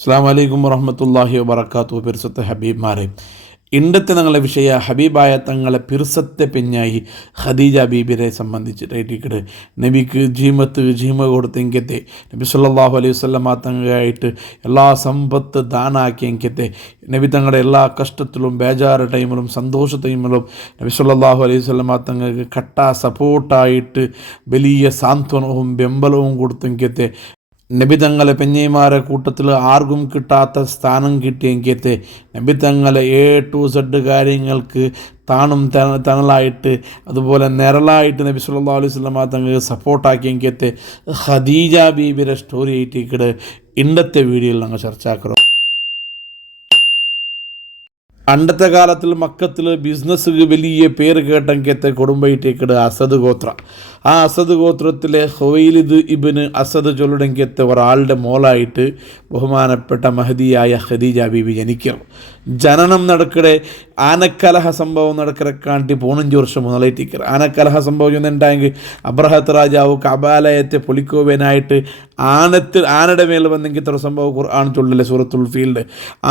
അസ്സലാമു അലൈക്കും വറഹ്മത്തുള്ളാഹി വബറകാതുഹു. പിർസത്തെ ഹബീബ്മാരെ, ഇണ്ടത്തെ ഞങ്ങളെ വിഷയ ഹബീബായ തങ്ങളെ പിർസത്തെ പെഞ്ഞായി ഖദീജ ബീബിയെ സംബന്ധിച്ചിട്ട് നബിക്ക് ജീമ കൊടുത്തെങ്കത്തെ നബി സല്ലല്ലാഹു അലൈഹി വസല്ലമ തങ്ങളായിട്ട് എല്ലാ സമ്പത്ത് ദാനാക്കിയെങ്കത്തെ നബി തങ്ങളുടെ എല്ലാ കഷ്ടത്തിലും ബേജാറ് ടൈമിലും സന്തോഷ ടൈമിലും നബി സല്ലല്ലാഹു അലൈഹി വസല്ലമ തങ്ങൾക്ക് കട്ട സപ്പോർട്ടായിട്ട് വലിയ സാന്ത്വനവും ബെമ്പലവും കൊടുത്തെങ്കത്തെ നബി തങ്ങളെ പെഞ്ഞൈമാരെ കൂട്ടത്തിൽ ആർക്കും കിട്ടാത്ത സ്ഥാനം കിട്ടിയെങ്കത്തെ നബി തങ്ങളെ A to Z കാര്യങ്ങൾക്ക് താണും തണലായിട്ട് അതുപോലെ നിഴലായിട്ട് നബി സല്ലല്ലാഹു അലൈഹി വസല്ലമ തങ്ങൾക്ക് സപ്പോർട്ടാക്കിയെങ്കത്തെ ഖദീജ ബീബിയുടെ സ്റ്റോറി ആയിട്ട് ഇന്നത്തെ വീഡിയോയിൽ ഞങ്ങൾ ചർച്ചാക്കറോ. പണ്ടത്തെ കാലത്തിൽ മക്കത്തിൽ ബിസിനസ് വലിയ പേര് കേട്ടെങ്കത്തെ കുടുംബമായിട്ടേക്കിട് അസദ് ഗോത്ര. ആ അസദ് ഗോത്രത്തിലെ ഖുവൈലിദ് ഇബ്ന് അസദ് ചൊല്ലുടെങ്കത്തെ ഒരാളുടെ മോളായിട്ട് ബഹുമാനപ്പെട്ട മഹദിയായ ഖദീജ ബീബി ജനിക്കണം. ജനനം നടക്കടെ ആനക്കലഹ സംഭവം നടക്കരക്കാണ്ടി 15 വർഷം മുതലേറ്റിക്കർ. ആനക്കലഹ സംഭവം ചെന്നുണ്ടായെങ്കിൽ അബ്രഹത്ത് രാജാവ് കബാലയത്തെ പൊളിക്കോവേനായിട്ട് ആനയുടെ മേൽ വന്നെങ്കിൽ ഇത്ര സംഭവം ഖുർആൻ ചൊല്ലില്ലേ സൂറത്തുൽ ഫീൽഡ്.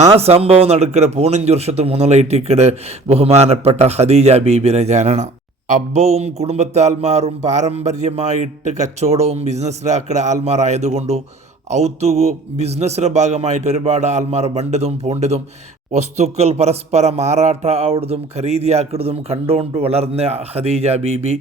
ആ സംഭവം നടക്കടെ 15 വർഷത്തെ മുതലേറ്റിക്കട് ബഹുമാനപ്പെട്ട ഖദീജ ബീബിയുടെ ജനനം. അബ്ബവും കുടുംബത്തെ ആൾമാരും പാരമ്പര്യമായിട്ട് കച്ചവടവും ബിസിനസ്സിലാക്കിയ ആൾമാരായതുകൊണ്ടും ഔത്തുകു ബിസിനസ്സിൻ്റെ ഭാഗമായിട്ട് ഒരുപാട് ആൾമാർ ബണ്ടതും പോണ്ടതും വസ്തുക്കൾ പരസ്പരം മാറാട്ട ആവുന്നതും ഖരീദിയാക്കുന്നതും കണ്ടുകൊണ്ട് വളർന്ന ഖദീജ ബീബി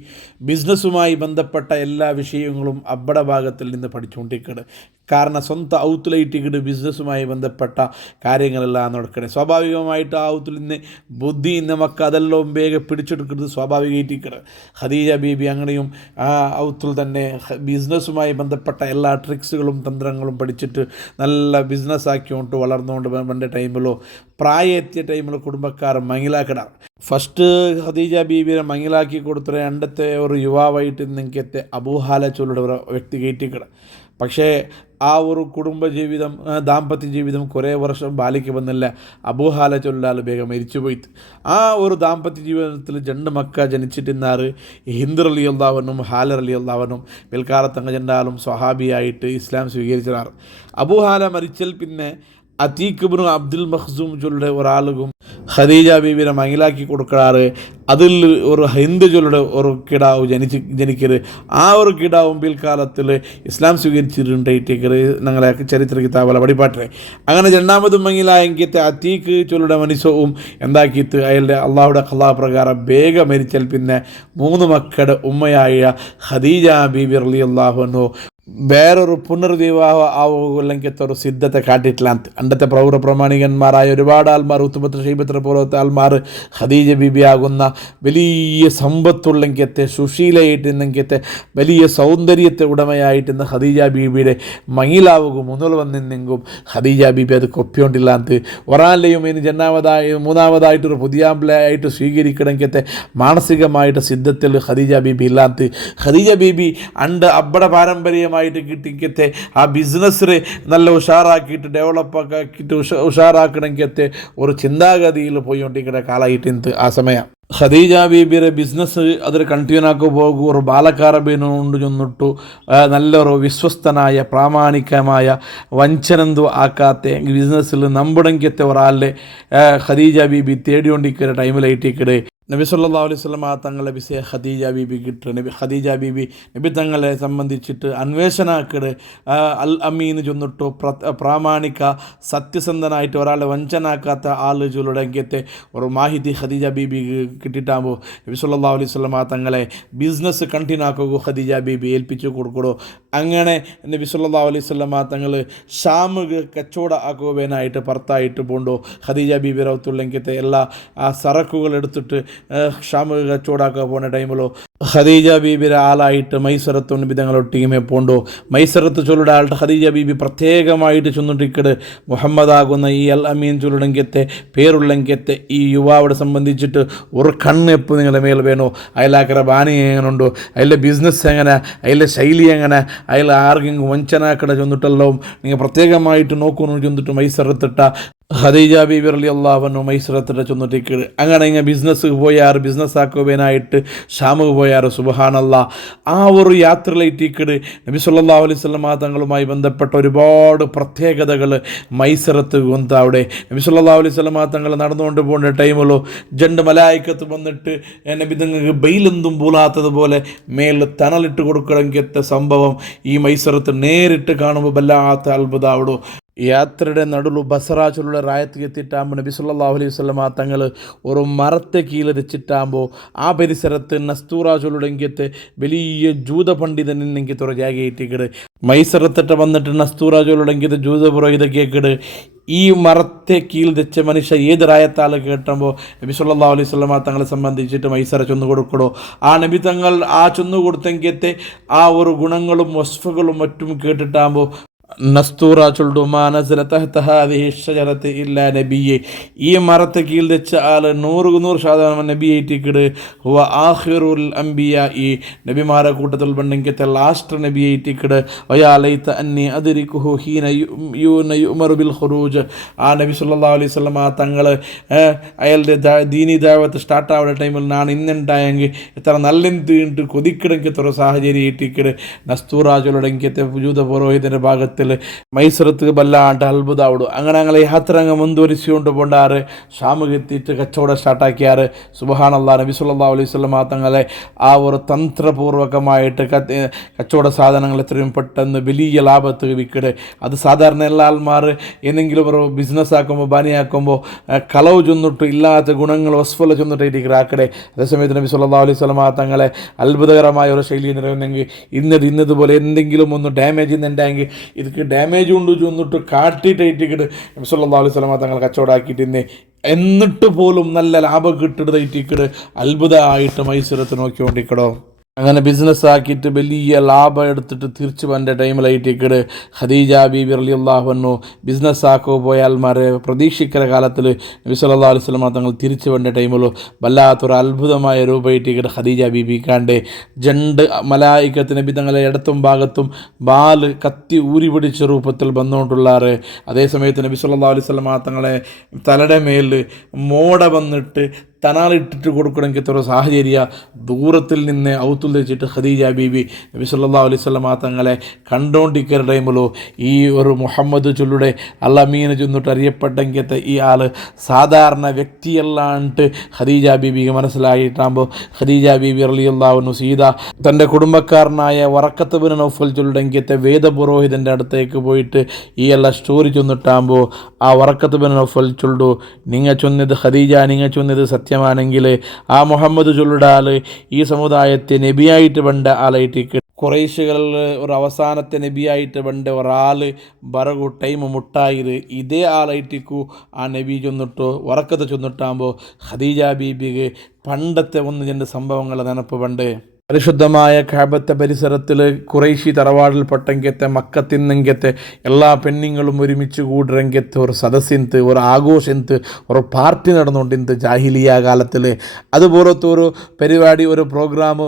ബിസിനസ്സുമായി ബന്ധപ്പെട്ട എല്ലാ വിഷയങ്ങളും അബ്ബയുടെ ഭാഗത്തിൽ നിന്ന് പഠിച്ചുകൊണ്ടിരിക്കുന്നത്. കാരണം സ്വന്തം ഔത്തുലൈറ്റിക്കിട്ട് ബിസിനസ്സുമായി ബന്ധപ്പെട്ട കാര്യങ്ങളെല്ലാം നടക്കണേ. സ്വാഭാവികമായിട്ട് ആ ഔത്തിൽ നിന്ന് ബുദ്ധി നമുക്ക് അതെല്ലാം വേഗം പിടിച്ചെടുക്കുന്നത് സ്വാഭാവികമായിട്ടിരിക്കുന്നത്. ഖദീജ ബീബി അങ്ങനെയും ആ ഔത്തിൽ തന്നെ ബിസിനസ്സുമായി ബന്ധപ്പെട്ട എല്ലാ ട്രിക്സുകളും തന്ത്രങ്ങളും പഠിച്ചിട്ട് നല്ല ബിസിനസ്സാക്കിക്കൊണ്ട് വളർന്നുകൊണ്ട് വേണ്ട ടൈമിലോ പ്രായത്തിയ ടൈമിൽ കുടുംബക്കാർ മങ്ങിലാക്കിടാം. ഫസ്റ്റ് ഖദീജ ബീബിയെ മങ്ങിലാക്കി കൊടുത്ത രണ്ടത്തെ ഒരു യുവാവായിട്ട് നിങ്ങത്തെ അബൂഹാല ചൊല്ലുടെ ഒരു വ്യക്തി കയറ്റിക്കിട. പക്ഷേ ആ ഒരു കുടുംബജീവിതം ദാമ്പത്യ ജീവിതം കുറേ വർഷം ബാലിക്ക് വന്നില്ല. അബൂഹാല ചൊല്ലാൽ വേഗം മരിച്ചുപോയി. ആ ഒരു ദാമ്പത്യ ജീവിതത്തിൽ 2 മക്ക ജനിച്ചിട്ടുന്നാറ് ഹിന്ദ് റളിയല്ലാഹുവനും ഹാല റളിയല്ലാഹുവനും പിൽക്കാലത്തങ്ങ് ചെന്നാലും സ്വഹാബിയായിട്ട് ഇസ്ലാം സ്വീകരിച്ചാറ്. അബൂഹാല മരിച്ചാൽ പിന്നെ അതീഖ് ഇബ്നു അബ്ദുൽ മഖ്സൂം ചൊല്ലുടെ ഒരാളും ഖദീജ ബീബിനെ മങ്ങിലാക്കി കൊടുക്കാറ്. അതിൽ ഒരു ഹിന്ദ് ചൊല്ലുടെ ഒരു കിടാവ് ജനിക്കരുത്. ആ ഒരു കിടാവും പിൽക്കാലത്തിൽ ഇസ്ലാം സ്വീകരിച്ചിട്ടുണ്ടായിട്ടേക്കറ് ഞങ്ങളെ ചരിത്ര കിതാബുകളെ വഴിപാട്ടേ. അങ്ങനെ 2ാമതും മങ്ങിലായെങ്കിത്തെ അതീഖ് ചൊല്ലുടെ മനുഷ്യവും എന്താക്കിയിട്ട് അയാളുടെ അള്ളാഹുടെ ഖലാ പ്രകാരം വേഗം മരിച്ചാൽ പിന്നെ 3 മക്കളുടെ ഉമ്മയായ ഖദീജ ബീബി റളിയല്ലാഹു അൻഹു വേറൊരു പുനർവിവാഹ ആവുകയില്ലെങ്കിൽ ഒരു സിദ്ധത്തെ കാട്ടിയിട്ടില്ല. അണ്ടത്തെ പ്രൗഢ പ്രമാണികന്മാരായ ഒരുപാട് ആൾമാർ ഉത്തുബത്ത് ഷൈബത്ത് പോലത്തെ ആൾമാർ ഖദീജ ബീബി ആകുന്ന വലിയ സമ്പത്തുള്ളെങ്കത്തെ സുശീലയായിട്ടെന്നെങ്കത്തെ വലിയ സൗന്ദര്യത്തെ ഉടമയായിട്ടെന്ന് ഖദീജ ബീബിയുടെ മങ്ങിലാവുക മുതൽ വന്നെന്നെങ്കും ഖദീജ ബീബി അത് കൊപ്പിയോണ്ടില്ലാത്ത ഒരാളെയും ഇനി 3ാമതായിട്ടൊരു പുതിയാമ്പിളയായിട്ട് സ്വീകരിക്കണമെങ്കത്തെ മാനസികമായിട്ട് സിദ്ധത്തിൽ ഖദീജ ബീബി ഇല്ലാത്ത ഖദീജ ബീബി അബ്ബടെ പാരമ്പര്യമായി കിട്ടിക്കത്തെ ആ ബിസിനസ്സിനെ നല്ല ഉഷാറാക്കിയിട്ട് ഡെവലപ്പാക്കിയിട്ട് ഉഷാറാക്കണമെങ്കത്തെ ഒരു ചിന്താഗതിയിൽ പോയിക്കൊണ്ടിരിക്കുന്ന കാലമായിട്ട് ആ സമയം ഖദീജ ബീബിയുടെ ബിസിനസ് അതിൽ കണ്ടിന്യൂ ആക്കി പോകും. ഒരു ബാലക്കാരബീനുകൊണ്ട് ചെന്നിട്ടു നല്ലൊരു വിശ്വസ്തനായ പ്രാമാണികമായ വഞ്ചനന്തു ആക്കാത്ത ബിസിനസ്സിൽ നമ്പുടെങ്കത്തെ ഒരാളുടെ ഖദീജ ബീബി തേടിക്കൊണ്ടിരിക്കുന്ന ടൈമിലായിട്ടിക്കടെ നബി സല്ലല്ലാഹു അലൈഹി വസല്ലമ തങ്ങളെ വിഷയ ഖദീജ ബീബി കിട്ടുക. ഖദീജ ബീബി നബി തങ്ങളെ സംബന്ധിച്ചിട്ട് അന്വേഷണാക്കട് അൽ അമീൻ ചൊന്നിട്ടു പ്രാമാണിക സത്യസന്ധനായിട്ട് ഒരാളെ വഞ്ചനാക്കാത്ത ആൾ ചൊല്ലുടെങ്കത്തെ ഒരു മാഹിതി ഖദീജ ബീബി കിട്ടിയിട്ടാകുമ്പോൾ നബി സല്ലല്ലാഹു അലൈഹി വസല്ലമ തങ്ങളെ ബിസിനസ് കണ്ടിന്യൂ ആക്കുകയോ ഖദീജ ബീബി ഏൽപ്പിച്ചു കൊടുക്കടോ. അങ്ങനെ നബി സല്ലല്ലാഹു അലൈഹി വസല്ലമ തങ്ങൾ ഷാമ് കച്ചവട ആക്കുവാനായിട്ട് പുറത്തായിട്ട് പോണ്ടോ. ഖദീജ ബീബി റൗത്തുള്ളെങ്കത്തെ എല്ലാ ആ സറക്കുകൾ എടുത്തിട്ട് ഷാമ് കച്ചവടാക്കാൻ പോകുന്ന ടൈമിലോ ഖദീജ ബീബിയുടെ ആളായിട്ട് മൈസറത്ത് നബി തങ്ങളൊട്ടിയുമേ പോണ്ടോ. മൈസറത്ത് ചൊല്ലുടെ ആളുടെ ഖദീജ ബീബി പ്രത്യേകമായിട്ട് ചൊന്നിട്ടിക്കട് മുഹമ്മദ് ആകുന്ന ഈ അൽ അമീൻ ചൊല്ലുടെങ്കത്തെ പേരുള്ളെങ്കത്തെ ഈ യുവാവിടെ സംബന്ധിച്ചിട്ട് ഒരു കണ്ണ് എപ്പോൾ നിങ്ങളുടെ മേൽ വേണോ. അയലാക്കര ബാനി എങ്ങനെയുണ്ടോ, അതിലെ ബിസിനസ് എങ്ങനെ, അതിലെ ശൈലി എങ്ങനെ, അതിൽ ആർക്കെങ്കിലും വഞ്ചനാക്കട ചൊന്നിട്ടല്ലോ നിങ്ങൾ പ്രത്യേകമായിട്ട് നോക്കുന്നു ചൊന്നിട്ട് മൈസറത്തിട്ട ഖദീജ ബീബി റളിയല്ലാഹു അൻഹ മൈസറത്തിൻ്റെ ചൊന്നിട്ടേക്ക് അങ്ങനെ ഇങ്ങനെ ബിസിനസ് പോയാറ് ബിസിനസ്സാക്കുവാനായിട്ട് ഷാമുക്ക് പോയാറ്. സുബ്ഹാനല്ലാഹ്. ആ ഒരു യാത്രയിലേറ്റിക്കട് നബി സല്ലല്ലാഹു അലൈഹി വസല്ലം തങ്ങളുമായി ബന്ധപ്പെട്ട ഒരുപാട് പ്രത്യേകതകൾ മൈസറത്ത് വന്ന് അവിടെ നബി സല്ലല്ലാഹു അലൈഹി വസല്ലം തങ്ങൾ നടന്നുകൊണ്ട് പോകുന്ന ടൈമിലോ രണ്ട് മലായിക്കത്ത് വന്നിട്ട് നബി തങ്ങൾക്ക് ബെയിലൊന്നും പോലാത്തതുപോലെ മേൽ തണലിട്ട് കൊടുക്കണമെങ്കിലത്തെ സംഭവം ഈ മൈസറത്ത് നേരിട്ട് കാണുമ്പോൾ വല്ലാത്ത അത്ഭുതമാവിടോ. യാത്രയുടെ നടുലു ബസറാച്ചുള്ള റായത്ത് എത്തിയിട്ടാകുമ്പോൾ നബി സല്ലല്ലാഹു അലൈഹി വസല്ലം തങ്ങൾ ഒരു മരത്തെ കീഴിൽ വെച്ചിട്ടാകുമ്പോൾ ആ പരിസരത്ത് നസ്തൂറാച്ചുള്ളെങ്കിയത്തെ വലിയ ജൂത പണ്ഡിതനെങ്കിൽ തുറ ജാഗേറ്റിക്കട് മൈസറത്തിട്ട് വന്നിട്ട് നസ്തൂറാച്ചുള്ളെങ്കിയത് ജൂത പുരോഹിതക്കേക്കട് ഈ മരത്തെ കീഴിൽ വെച്ച മനുഷ്യ ഏത് റായത്താൾ കേട്ടുമ്പോൾ നബി സല്ലല്ലാഹു അലൈഹി വസല്ലം തങ്ങളെ സംബന്ധിച്ചിട്ട് മൈസറ ചൊന്നു കൊടുക്കണോ ആ നബി തങ്ങൾ ആ ചൊന്നു കൊടുത്തെങ്കിയത്തെ ആ ഒരു ഗുണങ്ങളും വസ്ഫുകളും മറ്റും കേട്ടിട്ടാകുമ്പോൾ നസ്തൂറ ചൊല്ലു മാനസല തഹ്തഹാദിഹിഷജറത്ത് ഇല്ലാ നബിയെ ഈ മരത്തെ കീഴിൽ വെച്ച ആൾ 100% നബിയേറ്റിക്കിട് ഹുവ ആഖിറുൽ അംബിയ ഈ നബിമാരെ കൂട്ടത്തിൽ ബണ്ടെങ്കിത്തെ ലാസ്റ്റ് നബിയേറ്റിക്കിട് വയാലൈത അന്നി അദ്രികുഹു ഹീന യുമറു ബിൽ ഖുറൂജ് ആ നബി സല്ലല്ലാഹു അലൈഹി വസല്ലം തങ്ങൾ അയാളുടെ ദീനി ദഅവത്ത് സ്റ്റാർട്ട് ആവുന്ന ടൈമിൽ ഞാൻ ഇന്നുണ്ടായെങ്കിൽ എത്ര നല്ലെന്ത് കൊതിക്കിടങ്കി തുറ സാഹചര്യം ഏറ്റിക്കിട് നസ്തൂറാജുലടങ്കിയത്തെ ജൂത പുരോഹിതൻ്റെ ഭാഗത്ത് മൈസറത്ത് വല്ലാണ്ട് അത്ഭുതമാവിടും. അങ്ങനെ ഞങ്ങളെ യാത്ര അങ്ങ് മുൻതുവരിച്ചുകൊണ്ട് പോണ്ടാറ് ഷാമുക്ക് എത്തിയിട്ട് കച്ചവടം സ്റ്റാർട്ടാക്കിയാറ്. സുബ്ഹാനല്ലാഹ്. നബി സല്ലല്ലാഹു അലൈഹി വസല്ലം തങ്ങളെ ആ ഒരു തന്ത്രപൂർവകമായിട്ട് കച്ചവട സാധനങ്ങൾ എത്രയും പെട്ടെന്ന് വലിയ ലാഭത്ത് വിൽക്കട്. അത് സാധാരണ എല്ലാ ആൾമാർ എന്തെങ്കിലും ഒരു ബിസിനസ് ആക്കുമ്പോൾ ബാനിയാക്കുമ്പോൾ കളവ് ചെന്നിട്ട് ഇല്ലാത്ത ഗുണങ്ങൾ വസ്ഫല ചെന്നിട്ട് ആക്കടെ. അതേസമയത്ത് നബി സല്ലല്ലാഹു അലൈഹി വസല്ലം തങ്ങളെ അത്ഭുതകരമായ ഒരു ശൈലി നിറയുന്നെങ്കിൽ ഇന്നതുപോലെ എന്തെങ്കിലും ഒന്ന് ഡാമേജ് ചെയ്യുന്നുണ്ടെങ്കിൽ ಇದಕ್ಕೆ ಡ್ಯಾಮೇಜ್ ಉಂಡು ಚೊന്നിട്ട് കാട്ടിയിട്ടിട്ട് നബി സല്ലല്ലാഹു അലൈഹി വസല്ലം തങ്ങൾ കച്ചവടാക്കിയിട്ട് എന്നിട്ട് പോലും നല്ല ലാഭം കിട്ടിയിട്ട് അത്ഭുതമായിട്ട് മൈസൂരത്ത് നോക്കിക്കൊണ്ടിരിക്കടോ. അങ്ങനെ ബിസിനസ് ആക്കിയിട്ട് വലിയ ലാഭം എടുത്തിട്ട് തിരിച്ചു വന്ന ടൈമിലായിട്ടേക്കട് ഖദീജ ബീബി റളിയല്ലാഹു അൻഹ ബിസിനസ് ആക്കോ പോയാൽമാരെ പ്രതീക്ഷിക്കുന്ന കാലത്തിൽ നബി സല്ലല്ലാഹു അലൈഹി വസല്ലം തങ്ങൾ തിരിച്ചു വന്ന ടൈമിൽ വല്ലാത്തൊരു അത്ഭുതമായ രൂപമായിട്ടേക്കട് ഖദീജ ബീബി കാണ്ട് രണ്ട് മലായിക്കത്ത് നബി തങ്ങളെ ഇടത്തും ഭാഗത്തും ബാല് കത്തി ഊരി പിടിച്ച രൂപത്തിൽ വന്നുകൊണ്ടുള്ളാറ്. അതേസമയത്ത് നബി സല്ലല്ലാഹു അലൈഹി വസല്ലം തങ്ങളെ തലയുടെ മേൽ മോട വന്നിട്ട് തണലിട്ടിട്ട് കൊടുക്കണമെങ്കിൽ ഒരു സാഹചര്യ ദൂരത്തിൽ നിന്ന് ഔത്തുൽ വെച്ചിട്ട് ഖദീജ ബീബി നബി സല്ലല്ലാഹു അലൈഹി വസല്ലം തങ്ങളെ കണ്ടുകൊണ്ടിരിക്കുന്ന ടൈമിലോ ഈ ഒരു മുഹമ്മദ് ചൊല്ലുടെ അല്ലമീൻ ചെന്നിട്ട് അറിയപ്പെട്ടെങ്കിലത്തെ ഈ ആൾ സാധാരണ വ്യക്തിയല്ലാണ്ട് ഖദീജ ബീബിക്ക് മനസ്സിലായിട്ടാകുമ്പോൾ ഖദീജ ബീബി റളിയല്ലാഹു അൻഹ സീത തൻ്റെ കുടുംബക്കാരനായ വറക്കത്ത് ബിൻ നൗഫൽ ചൊല്ലുടെങ്കിലത്തെ വേദപുരോഹിതൻ്റെ അടുത്തേക്ക് പോയിട്ട് ഈ എല്ലാ സ്റ്റോറി ചെന്നിട്ടാകുമ്പോൾ ആ വറക്കത്ത് ബിൻ നൗഫൽ ചൊല്ലു നിങ്ങൾ ചൊന്നത് ഖദീജ നിങ്ങൾ ചൊന്നത് സത്യമാണെങ്കിൽ ആ മുഹമ്മദ് ചൊല്ലുടെ ആൾ ഈ സമുദായത്തെ നബിയായിട്ട് വേണ്ട ആളായിട്ട് കുറേശുകളിൽ ഒരു അവസാനത്തെ നബിയായിട്ട് വേണ്ട ഒരാൾ ബറകു ടൈം മുട്ടായിര് ഇതേ ആളായിട്ടിക്കു ആ നബി ചൊന്നിട്ടോ വറക്കത്ത് ചൊന്നിട്ടാകുമ്പോൾ ഖദീജ ബീബിക്ക് പണ്ടത്തെ ഒന്ന് രണ്ട് സംഭവങ്ങൾ നനപ്പ് പണ്ട് പരിശുദ്ധമായ കഅബത്തെ പരിസരത്തിൽ ഖുറൈശി തറവാടിൽപ്പെട്ടെങ്കത്തെ മക്കത്തിന്നെങ്കത്തെ എല്ലാ പെണ്ണുങ്ങളും ഒരുമിച്ച് കൂടിറങ്കത്തെ ഒരു സദസ്സിന്ത് ഒരു ആഘോഷന്ത് ഒരു പാർട്ടി നടന്നുകൊണ്ടിന്ത് ജാഹിലിയ കാലത്തിൽ അതുപോലത്തെ ഒരു പരിപാടി ഒരു പ്രോഗ്രാം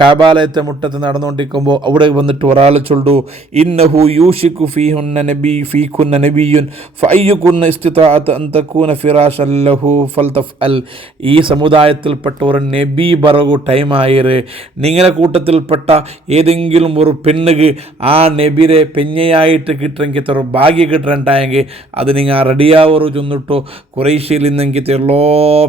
കഅബാലയത്തെ മുറ്റത്ത് നടന്നുകൊണ്ടിരിക്കുമ്പോൾ അവിടെ വന്നിട്ട് ഒരാൾ ചൊല്ലു ഇന്നഹു യൂഷിക്കു ഫീഹുന്ന നബി ഫീകുന്ന നബിയുൻ ഫഅയ്യുകുന്ന ഇസ്തിതാഅത അൻ തകൂന ഫിറാശൻ ലഹു ഫൽതഫ്അൽ ഈ സമുദായത്തിൽപ്പെട്ട ഒരു നബി ബറഗു ടൈമായിര് നിങ്ങളെ കൂട്ടത്തിൽപ്പെട്ട ഏതെങ്കിലും ഒരു പെണ്ണുക്ക് ആ നബിരെ പെഞ്ഞയായിട്ട് കിട്ടുമെങ്കിൽ ഒരു ഭാഗ്യം കിട്ടണ്ടായെങ്കിൽ അത് നിങ്ങൾ റെഡിയാവറു ചെന്നിട്ടോ ഖുറൈശിയിൽ നിന്നെങ്കിൽ എല്ലാ